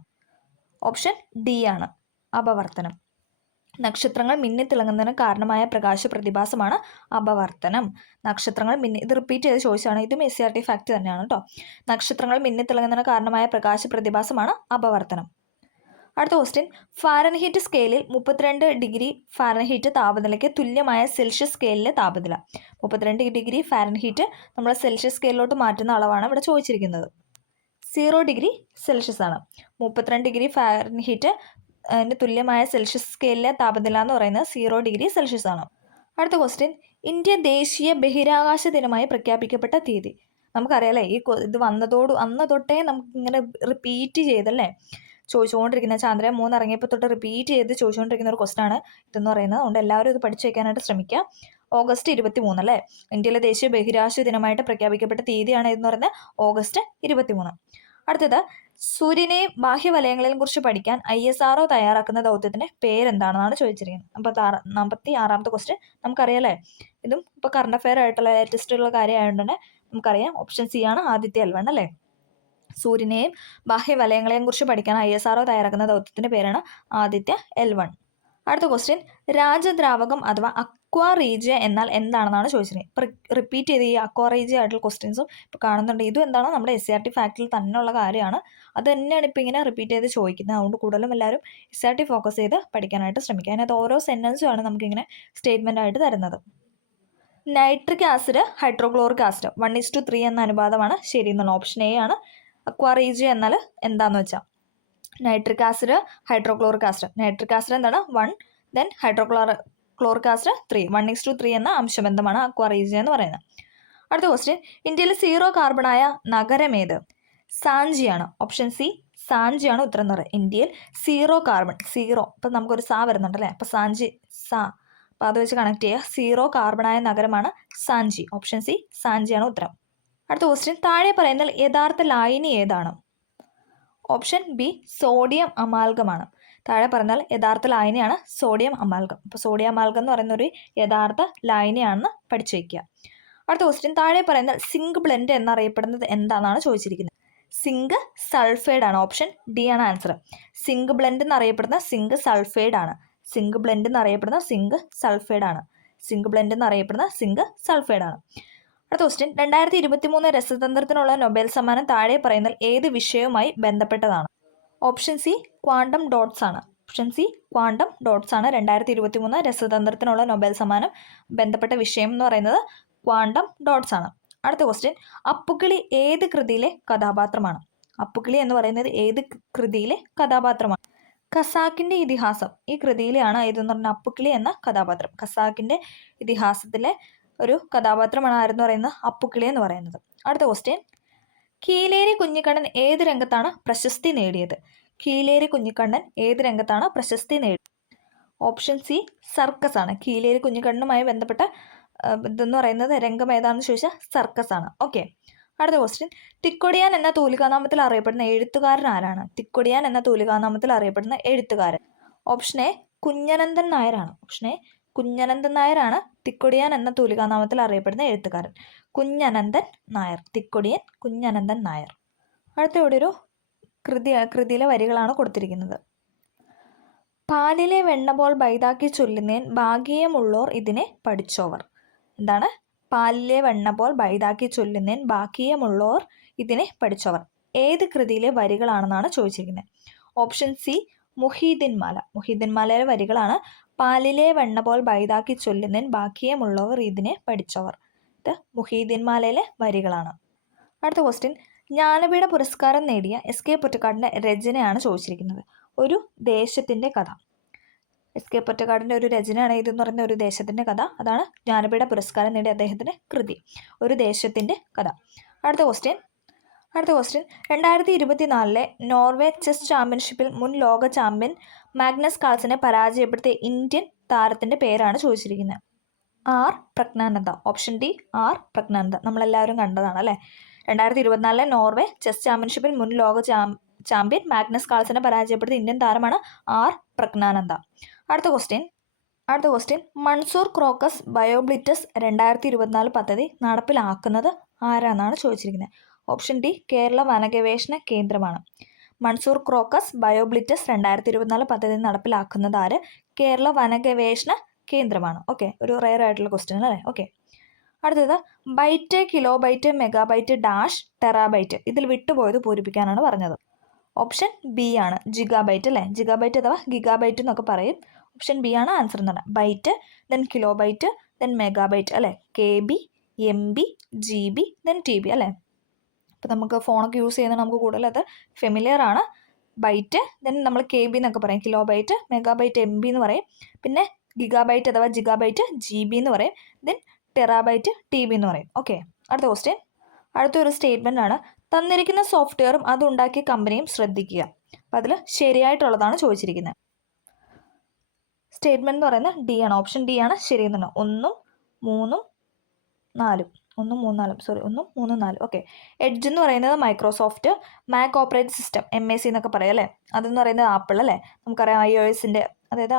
ഓപ്ഷൻ ഡി ആണ് അപവർത്തനം. നക്ഷത്രങ്ങൾ മിന്നിത്തിളങ്ങുന്നതിന് കാരണമായ പ്രകാശ പ്രതിഭാസമാണ് അപവർത്തനം. നക്ഷത്രങ്ങൾ ഇത് റിപ്പീറ്റ് ചെയ്ത് ചോദിച്ചാണ്. ഇതും SCERT ഫാക്ട് തന്നെയാണ് കേട്ടോ. നക്ഷത്രങ്ങൾ മിന്നിത്തിളങ്ങുന്നതിന് കാരണമായ പ്രകാശ പ്രതിഭാസമാണ് അപവർത്തനം. അടുത്ത ക്വസ്റ്റ്യൻ, ഫാരൻഹീറ്റ് സ്കെയിലിൽ 32 ഡിഗ്രി ഫാരൻഹീറ്റ് താപനിലയ്ക്ക് തുല്യമായ സെൽഷ്യസ് സ്കെയിലിലെ താപനില. 32 ഡിഗ്രി ഫാരൻഹീറ്റ് നമ്മൾ സെൽഷ്യസ് സ്കെയിലിലോട്ട് മാറ്റുന്ന അളവാണ് ഇവിടെ ചോദിച്ചിരിക്കുന്നത്. 0 ഡിഗ്രി സെൽഷ്യസ് ആണ്. 32 ഡിഗ്രി ഫാരൻഹീറ്റ് അതിന് തുല്യമായ സെൽഷ്യസ് സ്കെയിലിലെ താപനില എന്ന് പറയുന്നത് 0 ഡിഗ്രി സെൽഷ്യസ് ആണ്. അടുത്ത ക്വസ്റ്റ്യൻ, ഇന്ത്യ ദേശീയ ബഹിരാകാശ ദിനമായി പ്രഖ്യാപിക്കപ്പെട്ട തീയതി. നമുക്കറിയാലേ ഇത് അന്ന് തൊട്ടേ നമുക്കിങ്ങനെ റിപ്പീറ്റ് ചെയ്തല്ലേ ചോദിച്ചുകൊണ്ടിരിക്കുന്ന. ചന്ദ്രയാൻ 3 ഇറങ്ങിയപ്പോൾ തൊട്ട് റിപ്പീറ്റ് ചെയ്ത് ചോദിച്ചുകൊണ്ടിരിക്കുന്ന ഒരു ക്വസ്റ്റൻ ആണ് ഇതെന്ന് പറയുന്നത്. അതുകൊണ്ട് എല്ലാവരും ഇത് പഠിച്ചു വയ്ക്കാനായിട്ട് ശ്രമിക്കുക. ഓഗസ്റ്റ് 23 അല്ലേ ഇന്ത്യയിലെ ദേശീയ ബഹിരാകാശ ദിനമായിട്ട് പ്രഖ്യാപിക്കപ്പെട്ട തീയതിയാണ് ഇതെന്ന് പറയുന്നത് ഓഗസ്റ്റ് 23. അടുത്തത്, സൂര്യനെയും ബാഹ്യവലയങ്ങളെയും കുറിച്ച് പഠിക്കാൻ ISRO തയ്യാറാക്കുന്ന ദൗത്യത്തിൻ്റെ പേരെന്താണെന്നാണ് ചോദിച്ചിരിക്കുന്നത്. 46ാമത്തെ ക്വസ്റ്റ്യൻ നമുക്കറിയാലേ. ഇതും ഇപ്പോൾ കറണ്ട് അഫെയർ ആയിട്ടുള്ള ലേറ്റസ്റ്റ് ഉള്ള കാര്യമായതുകൊണ്ട് തന്നെ നമുക്കറിയാം. ഓപ്ഷൻ സി ആണ് ആദിത്യ L1 അല്ലേ. സൂര്യനെയും ബാഹ്യവലയങ്ങളെയും കുറിച്ച് പഠിക്കാൻ ISRO തയ്യാറാക്കുന്ന ദൗത്യത്തിൻ്റെ പേരാണ് ആദിത്യ L1. അടുത്ത ക്വസ്റ്റ്യൻ, രാജദ്രാവകം അഥവാ അക്വാറീജിയ എന്നാൽ എന്താണെന്നാണ് ചോദിച്ചിരിക്കുന്നത്. ഇപ്പോൾ റിപ്പീറ്റ് ചെയ്ത് ഈ അക്വാറീജിയ ആയിട്ടുള്ള ക്വസ്റ്റ്യൻസും ഇപ്പോൾ കാണുന്നുണ്ട്. ഇതും എന്താണ് നമ്മുടെ SCERT ഫാക്ടിൽ തന്നെയുള്ള കാര്യമാണ്. അത് തന്നെയാണ് ഇപ്പോൾ ഇങ്ങനെ റിപ്പീറ്റ് ചെയ്ത് ചോദിക്കുന്നത്. അതുകൊണ്ട് കൂടുതലും എല്ലാവരും SCERT ഫോക്കസ് ചെയ്ത് പഠിക്കാനായിട്ട് ശ്രമിക്കുക. അതിനകത്ത് ഓരോ സെൻറ്റൻസുമാണ് നമുക്കിങ്ങനെ സ്റ്റേറ്റ്മെൻ്റ് ആയിട്ട് തരുന്നത്. നൈട്രിക് ആസിഡ് ഹൈഡ്രോക്ലോറിക് ആസിഡ് 1:3 എന്ന അനുപാതമാണ് ശരി എന്നുള്ള ഓപ്ഷൻ എ ആണ്. അക്വാറീജിയ എന്നാൽ എന്താണെന്ന് വെച്ചാൽ nitric acid hydrochloric acid. Nitric acid എന്താണ് 1, ദെൻ ഹൈഡ്രോക്ലോറിക് ആസിഡ് 3. 1:3 എന്ന അംശബന്ധമാണ് അക്വാറീജിയ എന്ന് പറയുന്നത്. അടുത്ത ക്വസ്റ്റ്യൻ, ഇന്ത്യയിൽ 0 കാർബണായ നഗരമേത്? സാഞ്ചിയാണ്. ഓപ്ഷൻ സി സാഞ്ചിയാണ് ഉത്തരം എന്ന് പറയുന്നത്. ഇന്ത്യയിൽ 0 കാർബൺ 0 ഇപ്പം നമുക്കൊരു സാ വരുന്നുണ്ടല്ലേ. അപ്പോൾ സാഞ്ചി സാ അപ്പോൾ അത് വെച്ച് കണക്ട് ചെയ്യുക. 0 കാർബണായ നഗരമാണ് സാഞ്ചി. ഓപ്ഷൻ സി സാഞ്ചിയാണ് ഉത്തരം. അടുത്ത ക്വസ്റ്റ്യൻ, താഴെ പറയുന്നതിൽ യഥാർത്ഥ ലായനി ഏതാണ്? ഓപ്ഷൻ ബി സോഡിയം അമാൽഗമാണ്. താഴെ പറഞ്ഞാൽ യഥാർത്ഥ ലായനിയാണ് സോഡിയം അമാൽഗം. അപ്പോൾ സോഡിയം അമാൽഗം എന്ന് പറയുന്ന ഒരു യഥാർത്ഥ ലായനിയാണെന്ന് പഠിച്ചു വയ്ക്കുക. അടുത്ത ക്വസ്റ്റ്യൻ, താഴെ പറയുന്ന സിങ്ക് ബ്ലെൻഡ് എന്നറിയപ്പെടുന്നത് എന്താണെന്നാണ് ചോദിച്ചിരിക്കുന്നത്. സിങ്ക് സൾഫൈഡ് ആണ്. ഓപ്ഷൻ ഡി ആണ് ആൻസർ. സിങ്ക് ബ്ലെൻഡ് എന്നറിയപ്പെടുന്ന സിങ്ക് സൾഫൈഡ് ആണ്. സിങ്ക് ബ്ലെൻഡ് എന്നറിയപ്പെടുന്ന സിങ്ക് സൾഫൈഡ് ആണ്. സിങ്ക് ബ്ലെൻഡ് എന്നറിയപ്പെടുന്ന സിങ്ക് സൾഫൈഡ് ആണ്. അടുത്ത ക്വസ്റ്റ്യൻ, 2023 രസതന്ത്രത്തിനുള്ള നൊബേൽ സമ്മാനം താഴെ പറയുന്നതിൽ ഏത് വിഷയവുമായി ബന്ധപ്പെട്ടതാണ്? ഓപ്ഷൻ സി ക്വാണ്ടം ഡോട്ട്സ് ആണ്. ഓപ്ഷൻ സി ക്വാണ്ടം ഡോട്ട്സ് ആണ് 2023 രസതന്ത്രത്തിനുള്ള നൊബേൽ സമ്മാനം ബന്ധപ്പെട്ട വിഷയം എന്ന് പറയുന്നത് ക്വാണ്ടം ഡോട്ട്സ് ആണ്. അടുത്ത ക്വസ്റ്റ്യൻ, അപ്പുക്കിളി ഏത് കൃതിയിലെ കഥാപാത്രമാണ്? അപ്പുക്കിളി എന്ന് പറയുന്നത് ഏത് കൃതിയിലെ കഥാപാത്രമാണ്? ഖസാക്കിൻ്റെ ഇതിഹാസം ഈ കൃതിയിലാണ് ഇതെന്ന് പറഞ്ഞാൽ അപ്പുക്കിളി എന്ന കഥാപാത്രം. ഖസാക്കിൻ്റെ ഇതിഹാസത്തിലെ ഒരു കഥാപാത്രമാണ് ആരെന്ന് പറയുന്നത് അപ്പുക്കിളി എന്ന് പറയുന്നത്. അടുത്ത ക്വസ്റ്റ്യൻ, കീലേരി കുഞ്ഞിക്കണ്ണൻ ഏത് രംഗത്താണ് പ്രശസ്തി നേടിയത്? കീലേരി കുഞ്ഞിക്കണ്ണൻ ഏത് രംഗത്താണ് പ്രശസ്തി നേടിയത്? ഓപ്ഷൻ സി സർക്കസ് ആണ്. കീലേരി കുഞ്ഞിക്കണ്ണനുമായി ബന്ധപ്പെട്ട ഇതെന്ന് പറയുന്നത് രംഗം ഏതാണെന്ന് ചോദിച്ചാൽ സർക്കസ് ആണ്. ഓക്കെ. അടുത്ത ക്വസ്റ്റ്യൻ, തിക്കൊടിയാൻ എന്ന തൂലികാനാമത്തിൽ അറിയപ്പെടുന്ന എഴുത്തുകാരൻ ആരാണ്? തിക്കൊടിയാൻ എന്ന തൂലികാനാമത്തിൽ അറിയപ്പെടുന്ന എഴുത്തുകാരൻ. ഓപ്ഷൻ എ കുഞ്ഞനന്ദൻ നായരാണ്. ഓപ്ഷൻ എ കുഞ്ഞനന്ദൻ നായരാണ് തിക്കൊടിയാൻ എന്ന തൂലികാനാമത്തിൽ അറിയപ്പെടുന്ന എഴുത്തുകാരൻ. കുഞ്ഞനന്ദൻ നായർ. തിക്കൊടിയൻ കുഞ്ഞനന്ദൻ നായർ. അടുത്ത ഇവിടെ ഒരു കൃതിയിലെ വരികളാണ് കൊടുത്തിരിക്കുന്നത്. പാലിലെ വെണ്ണ പോൽ ബൈതാക്കി ചൊല്ലുന്നേൻ ഭാഗ്യമുള്ളോർ ഇതിനെ പഠിച്ചോവർ. എന്താണ്? പാലിലെ വെണ്ണ പോൽ ബൈതാക്കി ചൊല്ലുന്നേൻ ഭാഗ്യമുള്ളോർ ഇതിനെ പഠിച്ചോവർ. ഏത് കൃതിയിലെ വരികളാണെന്നാണ് ചോദിച്ചിരിക്കുന്നത്. Option C മുഹീദ്ദീൻമാല. മുഹീദ്ദീൻമാലയിലെ വരികളാണ് പാലിലെ വെണ്ണ പോൽ ബൈതാക്കി ചൊല്ലുന്നേൻ ഭാഗ്യമുള്ളവർ ഇതിനെ പഠിച്ചവർ. ഇത് മുഹീദ്ദീൻമാലയിലെ വരികളാണ്. അടുത്ത ക്വസ്റ്റ്യൻ, ജ്ഞാനപീഠ പുരസ്കാരം നേടിയ എസ് കെ പൊറ്റക്കാടിൻ്റെ രചനയാണ് ചോദിച്ചിരിക്കുന്നത്. ഒരു ദേശത്തിൻ്റെ കഥ. എസ് കെ പൊറ്റക്കാടിൻ്റെ ഒരു രചനയാണ് ഇതെന്ന് പറയുന്ന ഒരു ദേശത്തിൻ്റെ കഥ. അതാണ് ജ്ഞാനപീഠ പുരസ്കാരം നേടിയ അദ്ദേഹത്തിൻ്റെ കൃതി ഒരു ദേശത്തിൻ്റെ കഥ. അടുത്ത ക്വസ്റ്റ്യൻ 2024 നോർവേ ചെസ് ചാമ്പ്യൻഷിപ്പിൽ മുൻ ലോക ചാമ്പ്യൻ മാഗ്നസ് കാൾസനെ പരാജയപ്പെടുത്തിയ ഇന്ത്യൻ താരത്തിൻ്റെ പേരാണ് ചോദിച്ചിരിക്കുന്നത്. R Praggnanandhaa. Option D R Praggnanandhaa. നമ്മളെല്ലാവരും കണ്ടതാണ് അല്ലേ. 2024 നോർവേ ചെസ് ചാമ്പ്യൻഷിപ്പിൽ മുൻ ലോക ചാമ്പ്യൻ മാഗ്നസ് കാൾസനെ പരാജയപ്പെടുത്തിയ ഇന്ത്യൻ താരമാണ് ആർ പ്രജ്ഞാനന്ദ. അടുത്ത ക്വസ്റ്റ്യൻ, മൺസൂർ ക്രോക്കസ് ബയോബ്ലിറ്റസ് 2024 പദ്ധതി നടപ്പിലാക്കുന്നത് ആരാന്നാണ് ചോദിച്ചിരിക്കുന്നത്. ഓപ്ഷൻ ഡി കേരള വനഗവേഷണ കേന്ദ്രമാണ്. മൺസൂർ ക്രോക്കസ് ബയോബ്ലിറ്റസ് 2024 പദ്ധതി നടപ്പിലാക്കുന്നത് ആര്? കേരള വനഗവേഷണ കേന്ദ്രമാണ്. ഓക്കെ, ഒരു റെയർ ആയിട്ടുള്ള ക്വസ്റ്റ്യൻ അല്ലേ. ഓക്കെ. അടുത്തത്, byte, kilo byte, megabyte, dash, terabyte. ഇതിൽ വിട്ടുപോയത് പൂരിപ്പിക്കാനാണ് പറഞ്ഞത്. ഓപ്ഷൻ ബി ആണ് ജിഗാബൈറ്റ് അല്ലേ. ജിഗാബൈറ്റ് അഥവാ ഗിഗാബൈറ്റ് എന്നൊക്കെ പറയും. ഓപ്ഷൻ ബി ആണ് ആൻസർ എന്ന് പറഞ്ഞാൽ. Byte, then kilo byte, then megabyte അല്ലേ. KB, MB, GB, then TB അല്ലേ. അപ്പോൾ നമുക്ക് ഫോണൊക്കെ യൂസ് ചെയ്യുന്നത് നമുക്ക് കൂടുതൽ അത് ഫെമിലിയർ ആണ്. ബൈറ്റ്, ദെൻ നമ്മൾ KB എന്നൊക്കെ പറയും. കിലോ ബൈറ്റ്, മെഗാബൈറ്റ് MB എന്ന് പറയും. പിന്നെ ഗിഗാബൈറ്റ് അഥവാ ജിഗാബൈറ്റ് GB എന്ന് പറയും. ദെൻ ടെറാബൈറ്റ് TB എന്ന് പറയും. ഓക്കെ. അടുത്ത ക്വസ്റ്റ്യൻ, അടുത്തൊരു സ്റ്റേറ്റ്മെൻ്റ് ആണ്. തന്നിരിക്കുന്ന സോഫ്റ്റ്വെയറും അതുണ്ടാക്കിയ കമ്പനിയും ശ്രദ്ധിക്കുക. അപ്പം അതിൽ ശരിയായിട്ടുള്ളതാണ് ചോദിച്ചിരിക്കുന്നത്. സ്റ്റേറ്റ്മെൻറ്റ് എന്ന് പറയുന്നത് ഡി ആണ്. ഓപ്ഷൻ ഡി ആണ് ശരിയെന്നാണ്. 1, 3, 4. 1, 3, 4 സോറി 1, 3, 4. ഓക്കെ. എഡ്ജ് എന്ന് പറയുന്നത് Microsoft. Mac operating system MAC എന്നൊക്കെ പറയാം അല്ലേ. അതെന്ന് പറയുന്നത് ആപ്പിൾ അല്ലേ. നമുക്കറിയാം iOSൻ്റെ, അതായത്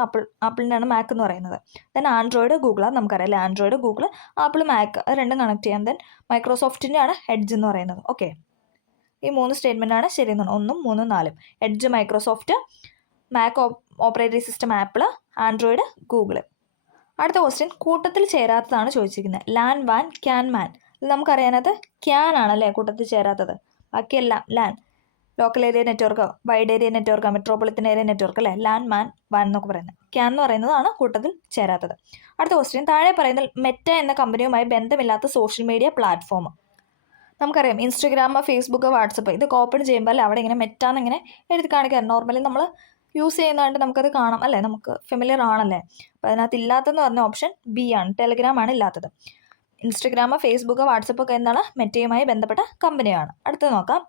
ആപ്പിളിൻ്റെയാണ് മാക് എന്ന് പറയുന്നത്. ദെൻ ആൻഡ്രോയിഡ് ഗൂഗിൾ, നമുക്കറിയാം അല്ലേ. ആൻഡ്രോയിഡ് ഗൂഗിൾ, ആപ്പിൾ മാക്, അത് രണ്ടും കണക്ട് ചെയ്യാം. ദെൻ മൈക്രോസോഫ്റ്റിൻ്റെ ആണ് എഡ്ജ് എന്ന് പറയുന്നത്. ഓക്കെ. ഈ 3 സ്റ്റേറ്റ്മെൻറ്റാണ് ശരിയെന്നാണ്. 1, 3, 4. Edge Microsoft, Mac operating system Apple, Android Google. അടുത്ത ക്വസ്റ്റ്യൻ, കൂട്ടത്തിൽ ചേരാത്തതാണ് ചോദിച്ചിരിക്കുന്നത്. ലാൻ, വാൻ, ക്യാൻ, മാൻ. ഇത് നമുക്കറിയാനത് ക്യാൻ ആണല്ലേ കൂട്ടത്തിൽ ചേരാത്തത്. ബാക്കിയെല്ലാം LAN, local area network, wide area network, metropolitan area network അല്ലേ. ലാൻ, മാൻ, വാൻ എന്നൊക്കെ പറയുന്നത്. ക്യാൻ എന്ന് പറയുന്നതാണ് കൂട്ടത്തിൽ ചേരാത്തത്. അടുത്ത ക്വസ്റ്റ്യൻ, താഴെ പറയുന്നതിൽ മെറ്റ എന്ന കമ്പനിയുമായി ബന്ധമില്ലാത്ത സോഷ്യൽ മീഡിയ പ്ലാറ്റ്ഫോം. നമുക്കറിയാം ഇൻസ്റ്റഗ്രാം, ഫേസ്ബുക്ക്, വാട്സപ്പ് ഇതൊക്കെ ഓപ്പൺ ചെയ്യുമ്പോൾ അല്ലേ അവിടെ ഇങ്ങനെ മെറ്റാന്ന് ഇങ്ങനെ എഴുതി കാണിക്കാറ്. നോർമലി നമ്മൾ യൂസ് ചെയ്യുന്നതുകൊണ്ട് നമുക്കത് കാണാം അല്ലേ, നമുക്ക് ഫെമിലിയർ ആണല്ലേ. അപ്പോൾ അതിനകത്ത് ഇല്ലാത്തതെന്ന് പറഞ്ഞ ഓപ്ഷൻ ബി ആണ്. ടെലഗ്രാം ആണ് ഇല്ലാത്തത്. ഇൻസ്റ്റഗ്രാം, ഫേസ്ബുക്ക്, വാട്സപ്പ് ഒക്കെ എന്താണ് മെറ്റയുമായി ബന്ധപ്പെട്ട കമ്പനിയാണ്. അടുത്തത് നോക്കാം.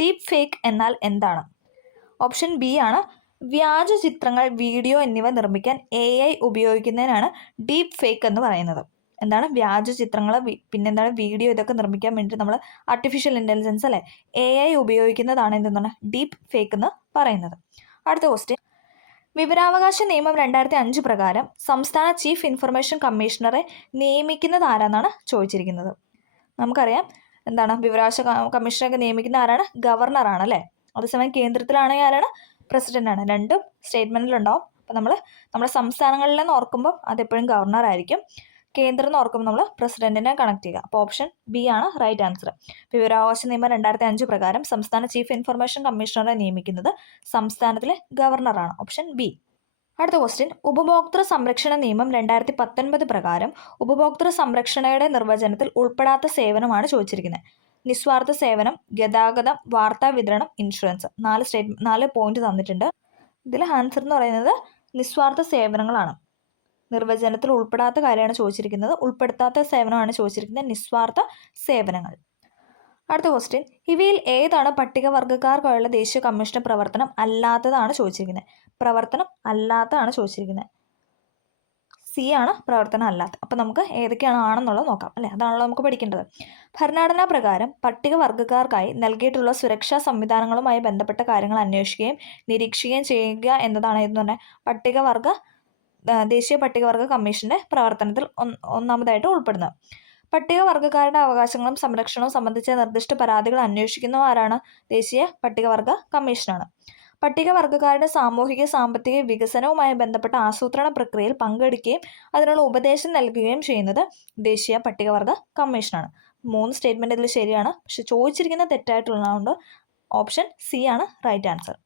ഡീപ്പ് ഫേക്ക് എന്നാൽ എന്താണ്? ഓപ്ഷൻ ബി ആണ് വ്യാജ ചിത്രങ്ങൾ, വീഡിയോ എന്നിവ നിർമ്മിക്കാൻ AI ഉപയോഗിക്കുന്നതിനാണ് ഡീപ്പ് ഫേക്ക് എന്ന് പറയുന്നത്. എന്താണ്? വ്യാജ ചിത്രങ്ങൾ, പിന്നെന്താണ് വീഡിയോ, ഇതൊക്കെ നിർമ്മിക്കാൻ വേണ്ടി നമ്മൾ ആർട്ടിഫിഷ്യൽ ഇൻ്റലിജൻസ് അല്ലേ AI ഉപയോഗിക്കുന്നതാണ് എന്തെന്നാണ് ഡീപ്പ് ഫേക്ക് എന്ന് പറയുന്നത്. അടുത്ത ക്വസ്റ്റ്യൻ, വിവരാവകാശ നിയമം 2005 പ്രകാരം സംസ്ഥാന ചീഫ് ഇൻഫർമേഷൻ കമ്മീഷണറെ നിയമിക്കുന്നത് ആരാന്നാണ് ചോദിച്ചിരിക്കുന്നത്. നമുക്കറിയാം എന്താണ് വിവരാവകാശ കമ്മീഷണറൊക്കെ നിയമിക്കുന്ന ആരാണ്? ഗവർണറാണ് അല്ലേ. അതേസമയം കേന്ദ്രത്തിലാണെങ്കിൽ ആരാണ്? പ്രസിഡൻ്റാണ്. രണ്ടും സ്റ്റേറ്റ്മെൻറ്റിലുണ്ടാവും. അപ്പോൾ നമ്മുടെ സംസ്ഥാനങ്ങളിൽ നിന്ന് ഓർക്കുമ്പോൾ അതെപ്പോഴും ഗവർണർ ആയിരിക്കും. കേന്ദ്രം എന്ന് ഓർക്കുമ്പോൾ നമ്മൾ പ്രസിഡന്റിനെ കണക്ട് ചെയ്യുക. അപ്പോൾ ഓപ്ഷൻ ബി ആണ് റൈറ്റ് ആൻസർ. വിവരാവകാശ നിയമം 2005 പ്രകാരം സംസ്ഥാന ചീഫ് ഇൻഫർമേഷൻ കമ്മീഷണറെ നിയമിക്കുന്നത് സംസ്ഥാനത്തിലെ ഗവർണറാണ്. Option B. അടുത്ത ക്വസ്റ്റ്യൻ, ഉപഭോക്തൃ സംരക്ഷണ നിയമം 2019 പ്രകാരം ഉപഭോക്തൃ സംരക്ഷണയുടെ നിർവചനത്തിൽ ഉൾപ്പെടാത്ത സേവനമാണ് ചോദിച്ചിരിക്കുന്നത്. നിസ്വാർത്ഥ സേവനം, ഗതാഗതം, വാർത്താ വിതരണം, ഇൻഷുറൻസ്. 4 പോയിന്റ് തന്നിട്ടുണ്ട്. ഇതിൽ ആൻസർ എന്ന് പറയുന്നത് നിസ്വാർത്ഥ സേവനങ്ങളാണ്. നിർവചനത്തിൽ ഉൾപ്പെടാത്ത കാര്യമാണ് ചോദിച്ചിരിക്കുന്നത്. ഉൾപ്പെടുത്താത്ത സേവനമാണ് ചോദിച്ചിരിക്കുന്നത്, നിസ്വാർത്ഥ സേവനങ്ങൾ. അടുത്ത ക്വസ്റ്റ്യൻ, ഇവയിൽ ഏതാണ് പട്ടികവർഗ്ഗക്കാർക്കുള്ള ദേശീയ കമ്മീഷന്റെ പ്രവർത്തനം അല്ലാത്തതാണ് ചോദിച്ചിരിക്കുന്നത്? പ്രവർത്തനം അല്ലാത്തതാണ് ചോദിച്ചിരിക്കുന്നത്. സി ആണ് പ്രവർത്തനം അല്ലാത്ത. അപ്പം നമുക്ക് ഏതൊക്കെയാണെന്നുള്ളത് നോക്കാം അല്ലേ. അതാണല്ലോ നമുക്ക് പഠിക്കേണ്ടത്. ഭരണഘടനാ പ്രകാരം പട്ടികവർഗ്ഗക്കാർക്കായി നൽകിയിട്ടുള്ള സുരക്ഷാ സംവിധാനങ്ങളുമായി ബന്ധപ്പെട്ട കാര്യങ്ങൾ അന്വേഷിക്കുകയും നിരീക്ഷിക്കുകയും ചെയ്യുക എന്നതാണ് എന്ന് പറഞ്ഞാൽ ദേശീയ പട്ടികവർഗ കമ്മീഷന്റെ പ്രവർത്തനത്തിൽ ഒന്നാമതായിട്ട് ഉൾപ്പെടുന്നത്. പട്ടികവർഗ്ഗക്കാരുടെ അവകാശങ്ങളും സംരക്ഷണവും സംബന്ധിച്ച നിർദ്ദിഷ്ട പരാതികൾ അന്വേഷിക്കുന്ന ആരാണ്? ദേശീയ പട്ടികവർഗ കമ്മീഷനാണ്. പട്ടികവർഗ്ഗക്കാരുടെ സാമൂഹിക സാമ്പത്തിക വികസനവുമായി ബന്ധപ്പെട്ട ആസൂത്രണ പ്രക്രിയയിൽ പങ്കെടുക്കുകയും അതിനുള്ള ഉപദേശം നൽകുകയും ചെയ്യുന്നത് ദേശീയ പട്ടികവർഗ കമ്മീഷനാണ്. 3 സ്റ്റേറ്റ്മെന്റ് ഇതിൽ ശരിയാണ്, പക്ഷെ ചോദിച്ചിരിക്കുന്ന തെറ്റായിട്ടുള്ളതുകൊണ്ട് ഓപ്ഷൻ സി ആണ് റൈറ്റ് ആൻസർ.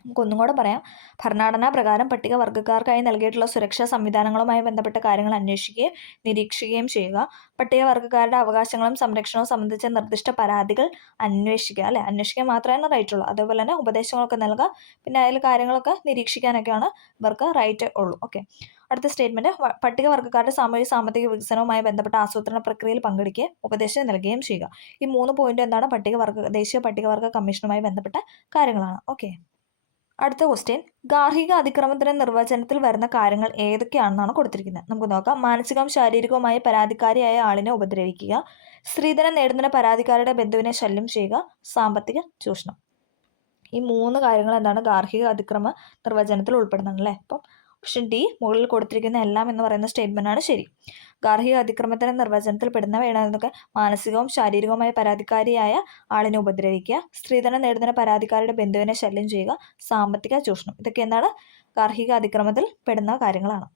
നമുക്കൊന്നും കൂടെ പറയാം. ഭരണഘടനാ പ്രകാരം പട്ടികവർഗ്ഗക്കാർക്കായി നൽകിയിട്ടുള്ള സുരക്ഷാ സംവിധാനങ്ങളുമായി ബന്ധപ്പെട്ട കാര്യങ്ങൾ അന്വേഷിക്കുകയും നിരീക്ഷിക്കുകയും ചെയ്യുക. പട്ടികവർഗ്ഗക്കാരുടെ അവകാശങ്ങളും സംരക്ഷണവും സംബന്ധിച്ച നിർദ്ദിഷ്ട പരാതികൾ അന്വേഷിക്കുക അല്ലെ. അന്വേഷിക്കാൻ മാത്രമേ റൈറ്റ് ഉള്ളൂ. അതേപോലെ തന്നെ ഉപദേശങ്ങളൊക്കെ നൽകുക, പിന്നെ അതിൽ കാര്യങ്ങളൊക്കെ നിരീക്ഷിക്കാനൊക്കെയാണ് ഇവർക്ക് റൈറ്റ് ഉള്ളൂ. ഓക്കെ. അടുത്ത സ്റ്റേറ്റ്മെന്റ്, പട്ടികവർഗ്ഗക്കാരുടെ സാമൂഹിക സാമ്പത്തിക വികസനവുമായി ബന്ധപ്പെട്ട ആസൂത്രണ പ്രക്രിയയിൽ പങ്കെടുക്കുകയും ഉപദേശം നൽകുകയും ചെയ്യുക. ഈ 3 പോയിന്റ് എന്താണ്? ദേശീയ പട്ടികവർഗ കമ്മീഷനുമായി ബന്ധപ്പെട്ട കാര്യങ്ങളാണ്. ഓക്കെ. അടുത്ത ക്വസ്റ്റ്യൻ, ഗാർഹിക അതിക്രമത്തിന്റെ നിർവചനത്തിൽ വരുന്ന കാര്യങ്ങൾ ഏതൊക്കെയാണെന്നാണ് കൊടുത്തിരിക്കുന്നത്. നമുക്ക് നോക്കാം. മാനസികവും ശാരീരികവുമായി പരാതിക്കാരിയായ ആളിനെ ഉപദ്രവിക്കുക, സ്ത്രീധനം നേടുന്നതിന് പരാതിക്കാരുടെ ബന്ധുവിനെ ശല്യം ചെയ്യുക, സാമ്പത്തിക ചൂഷണം. ഈ 3 കാര്യങ്ങൾ എന്താണ്? ഗാർഹിക അതിക്രമ നിർവചനത്തിൽ ഉൾപ്പെടുന്നതാണ് അല്ലേ. അപ്പം ഓപ്ഷൻ ഡി, മുകളിൽ കൊടുത്തിരിക്കുന്ന എല്ലാം എന്ന് പറയുന്ന സ്റ്റേറ്റ്മെന്റ് ആണ് ശരി. ഗാർഹിക അതിക്രമത്തിന്റെ നിർവചനത്തിൽ പെടുന്നവയാണെന്നൊക്കെ മാനസികവും ശാരീരികവുമായ പരാതിക്കാരിയായ ആളിനെ ഉപദ്രവിക്കുക, സ്ത്രീധനം നേടുന്നതിന് പരാതിക്കാരുടെ ബന്ധുവിനെ ശല്യം ചെയ്യുക, സാമ്പത്തിക ചൂഷണം. ഇതൊക്കെ എന്താണ്? ഗാർഹിക അതിക്രമത്തിൽ പെടുന്ന കാര്യങ്ങളാണ്.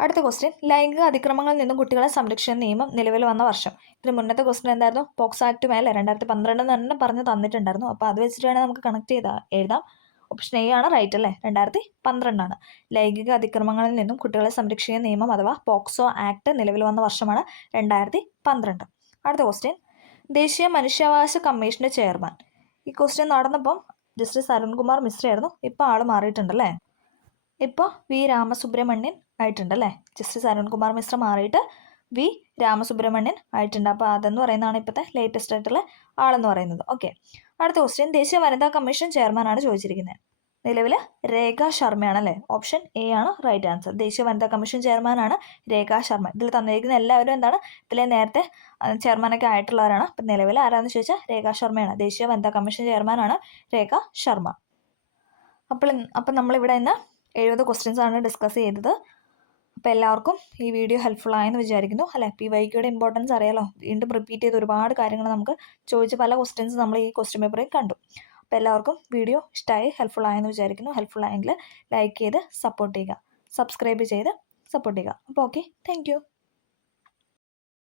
അടുത്ത ക്വസ്റ്റ്യൻ, ലൈംഗിക അതിക്രമങ്ങളിൽ നിന്നും കുട്ടികളെ സംരക്ഷിക്കുന്ന നിയമം നിലവിൽ വന്ന വർഷം. ഇതിന് മുന്നത്തെ ക്വസ്റ്റ്യൻ എന്തായിരുന്നു? പോക്സോ ആക്ട് മേലെ 2012 തന്നെ പറഞ്ഞ് തന്നിട്ടുണ്ടായിരുന്നു. അപ്പോൾ അത് വെച്ചിട്ട് വേണമെങ്കിൽ നമുക്ക് കണക്ട് എഴുതാം. ഓപ്ഷൻ എ ആണ് റൈറ്റ് അല്ലേ. 2012 ആണ് ലൈംഗിക അതിക്രമങ്ങളിൽ നിന്നും കുട്ടികളെ സംരക്ഷിക്കുന്ന നിയമം അഥവാ പോക്സോ ആക്ട് നിലവിൽ വന്ന വർഷമാണ് 2012. അടുത്ത ക്വസ്റ്റ്യൻ, ദേശീയ മനുഷ്യാവകാശ കമ്മീഷന്റെ ചെയർമാൻ. ഈ ക്വസ്റ്റ്യൻ നടന്നപ്പം ജസ്റ്റിസ് അരുൺകുമാർ മിശ്ര ആയിരുന്നു. ഇപ്പോൾ ആൾ മാറിയിട്ടുണ്ടല്ലേ. ഇപ്പോൾ വി രാമസുബ്രഹ്മണ്യൻ ആയിട്ടുണ്ടല്ലേ. ജസ്റ്റിസ് അരുൺകുമാർ മിശ്ര മാറിയിട്ട് വി രാമസുബ്രഹ്മണ്യൻ ആയിട്ടുണ്ട്. അപ്പോൾ അതെന്ന് പറയുന്നതാണ് ഇപ്പോഴത്തെ ലേറ്റസ്റ്റ് ആയിട്ടുള്ള ആളെന്ന് പറയുന്നത്. ഓക്കെ. അടുത്ത ക്വസ്റ്റ്യൻ, ദേശീയ വനിതാ കമ്മീഷൻ ചെയർമാനാണ് ചോദിച്ചിരിക്കുന്നത്. നിലവിൽ രേഖ ശർമ്മയാണല്ലേ. ഓപ്ഷൻ എ ആണ് റൈറ്റ് ആൻസർ. ദേശീയ വനിതാ കമ്മീഷൻ ചെയർമാനാണ് രേഖ ശർമ്മ. ഇതിൽ തന്നിരിക്കുന്ന എല്ലാവരും എന്താണ്? ഇതിലെ നേരത്തെ ചെയർമാനൊക്കെ ആയിട്ടുള്ളവരാണ്. അപ്പം നിലവിൽ ആരാണെന്ന് ചോദിച്ചാൽ രേഖ ശർമ്മയാണ്. ദേശീയ വനിതാ കമ്മീഷൻ ചെയർമാനാണ് രേഖ ശർമ്മ. അപ്പം നമ്മളിവിടെ ഇന്ന് 70 ക്വസ്റ്റ്യൻസ് ആണ് ഡിസ്കസ് ചെയ്തത്. അപ്പോൾ എല്ലാവർക്കും ഈ വീഡിയോ ഹെൽപ്ഫുൾ ആയെന്ന് വിചാരിക്കുന്നു അല്ലേ. PYQയുടെ ഇമ്പോർട്ടൻസ് അറിയാലോ. വീണ്ടും റിപ്പീറ്റ് ചെയ്ത് ഒരുപാട് കാര്യങ്ങൾ നമുക്ക് ചോദിച്ച പല ക്വസ്റ്റ്യൻസ് നമ്മൾ ഈ ക്വസ്റ്റ്യൻ പേപ്പറിൽ കണ്ടു. അപ്പോൾ എല്ലാവർക്കും വീഡിയോ ഇഷ്ടമായി ഹെൽപ്ഫുൾ ആയെന്ന് വിചാരിക്കുന്നു. ഹെൽപ്ഫുൾ ആയെങ്കിൽ ലൈക്ക് ചെയ്ത് സപ്പോർട്ട് ചെയ്യുക, സബ്സ്ക്രൈബ് ചെയ്ത് സപ്പോർട്ട് ചെയ്യുക. അപ്പോൾ ഓക്കെ, താങ്ക് യു.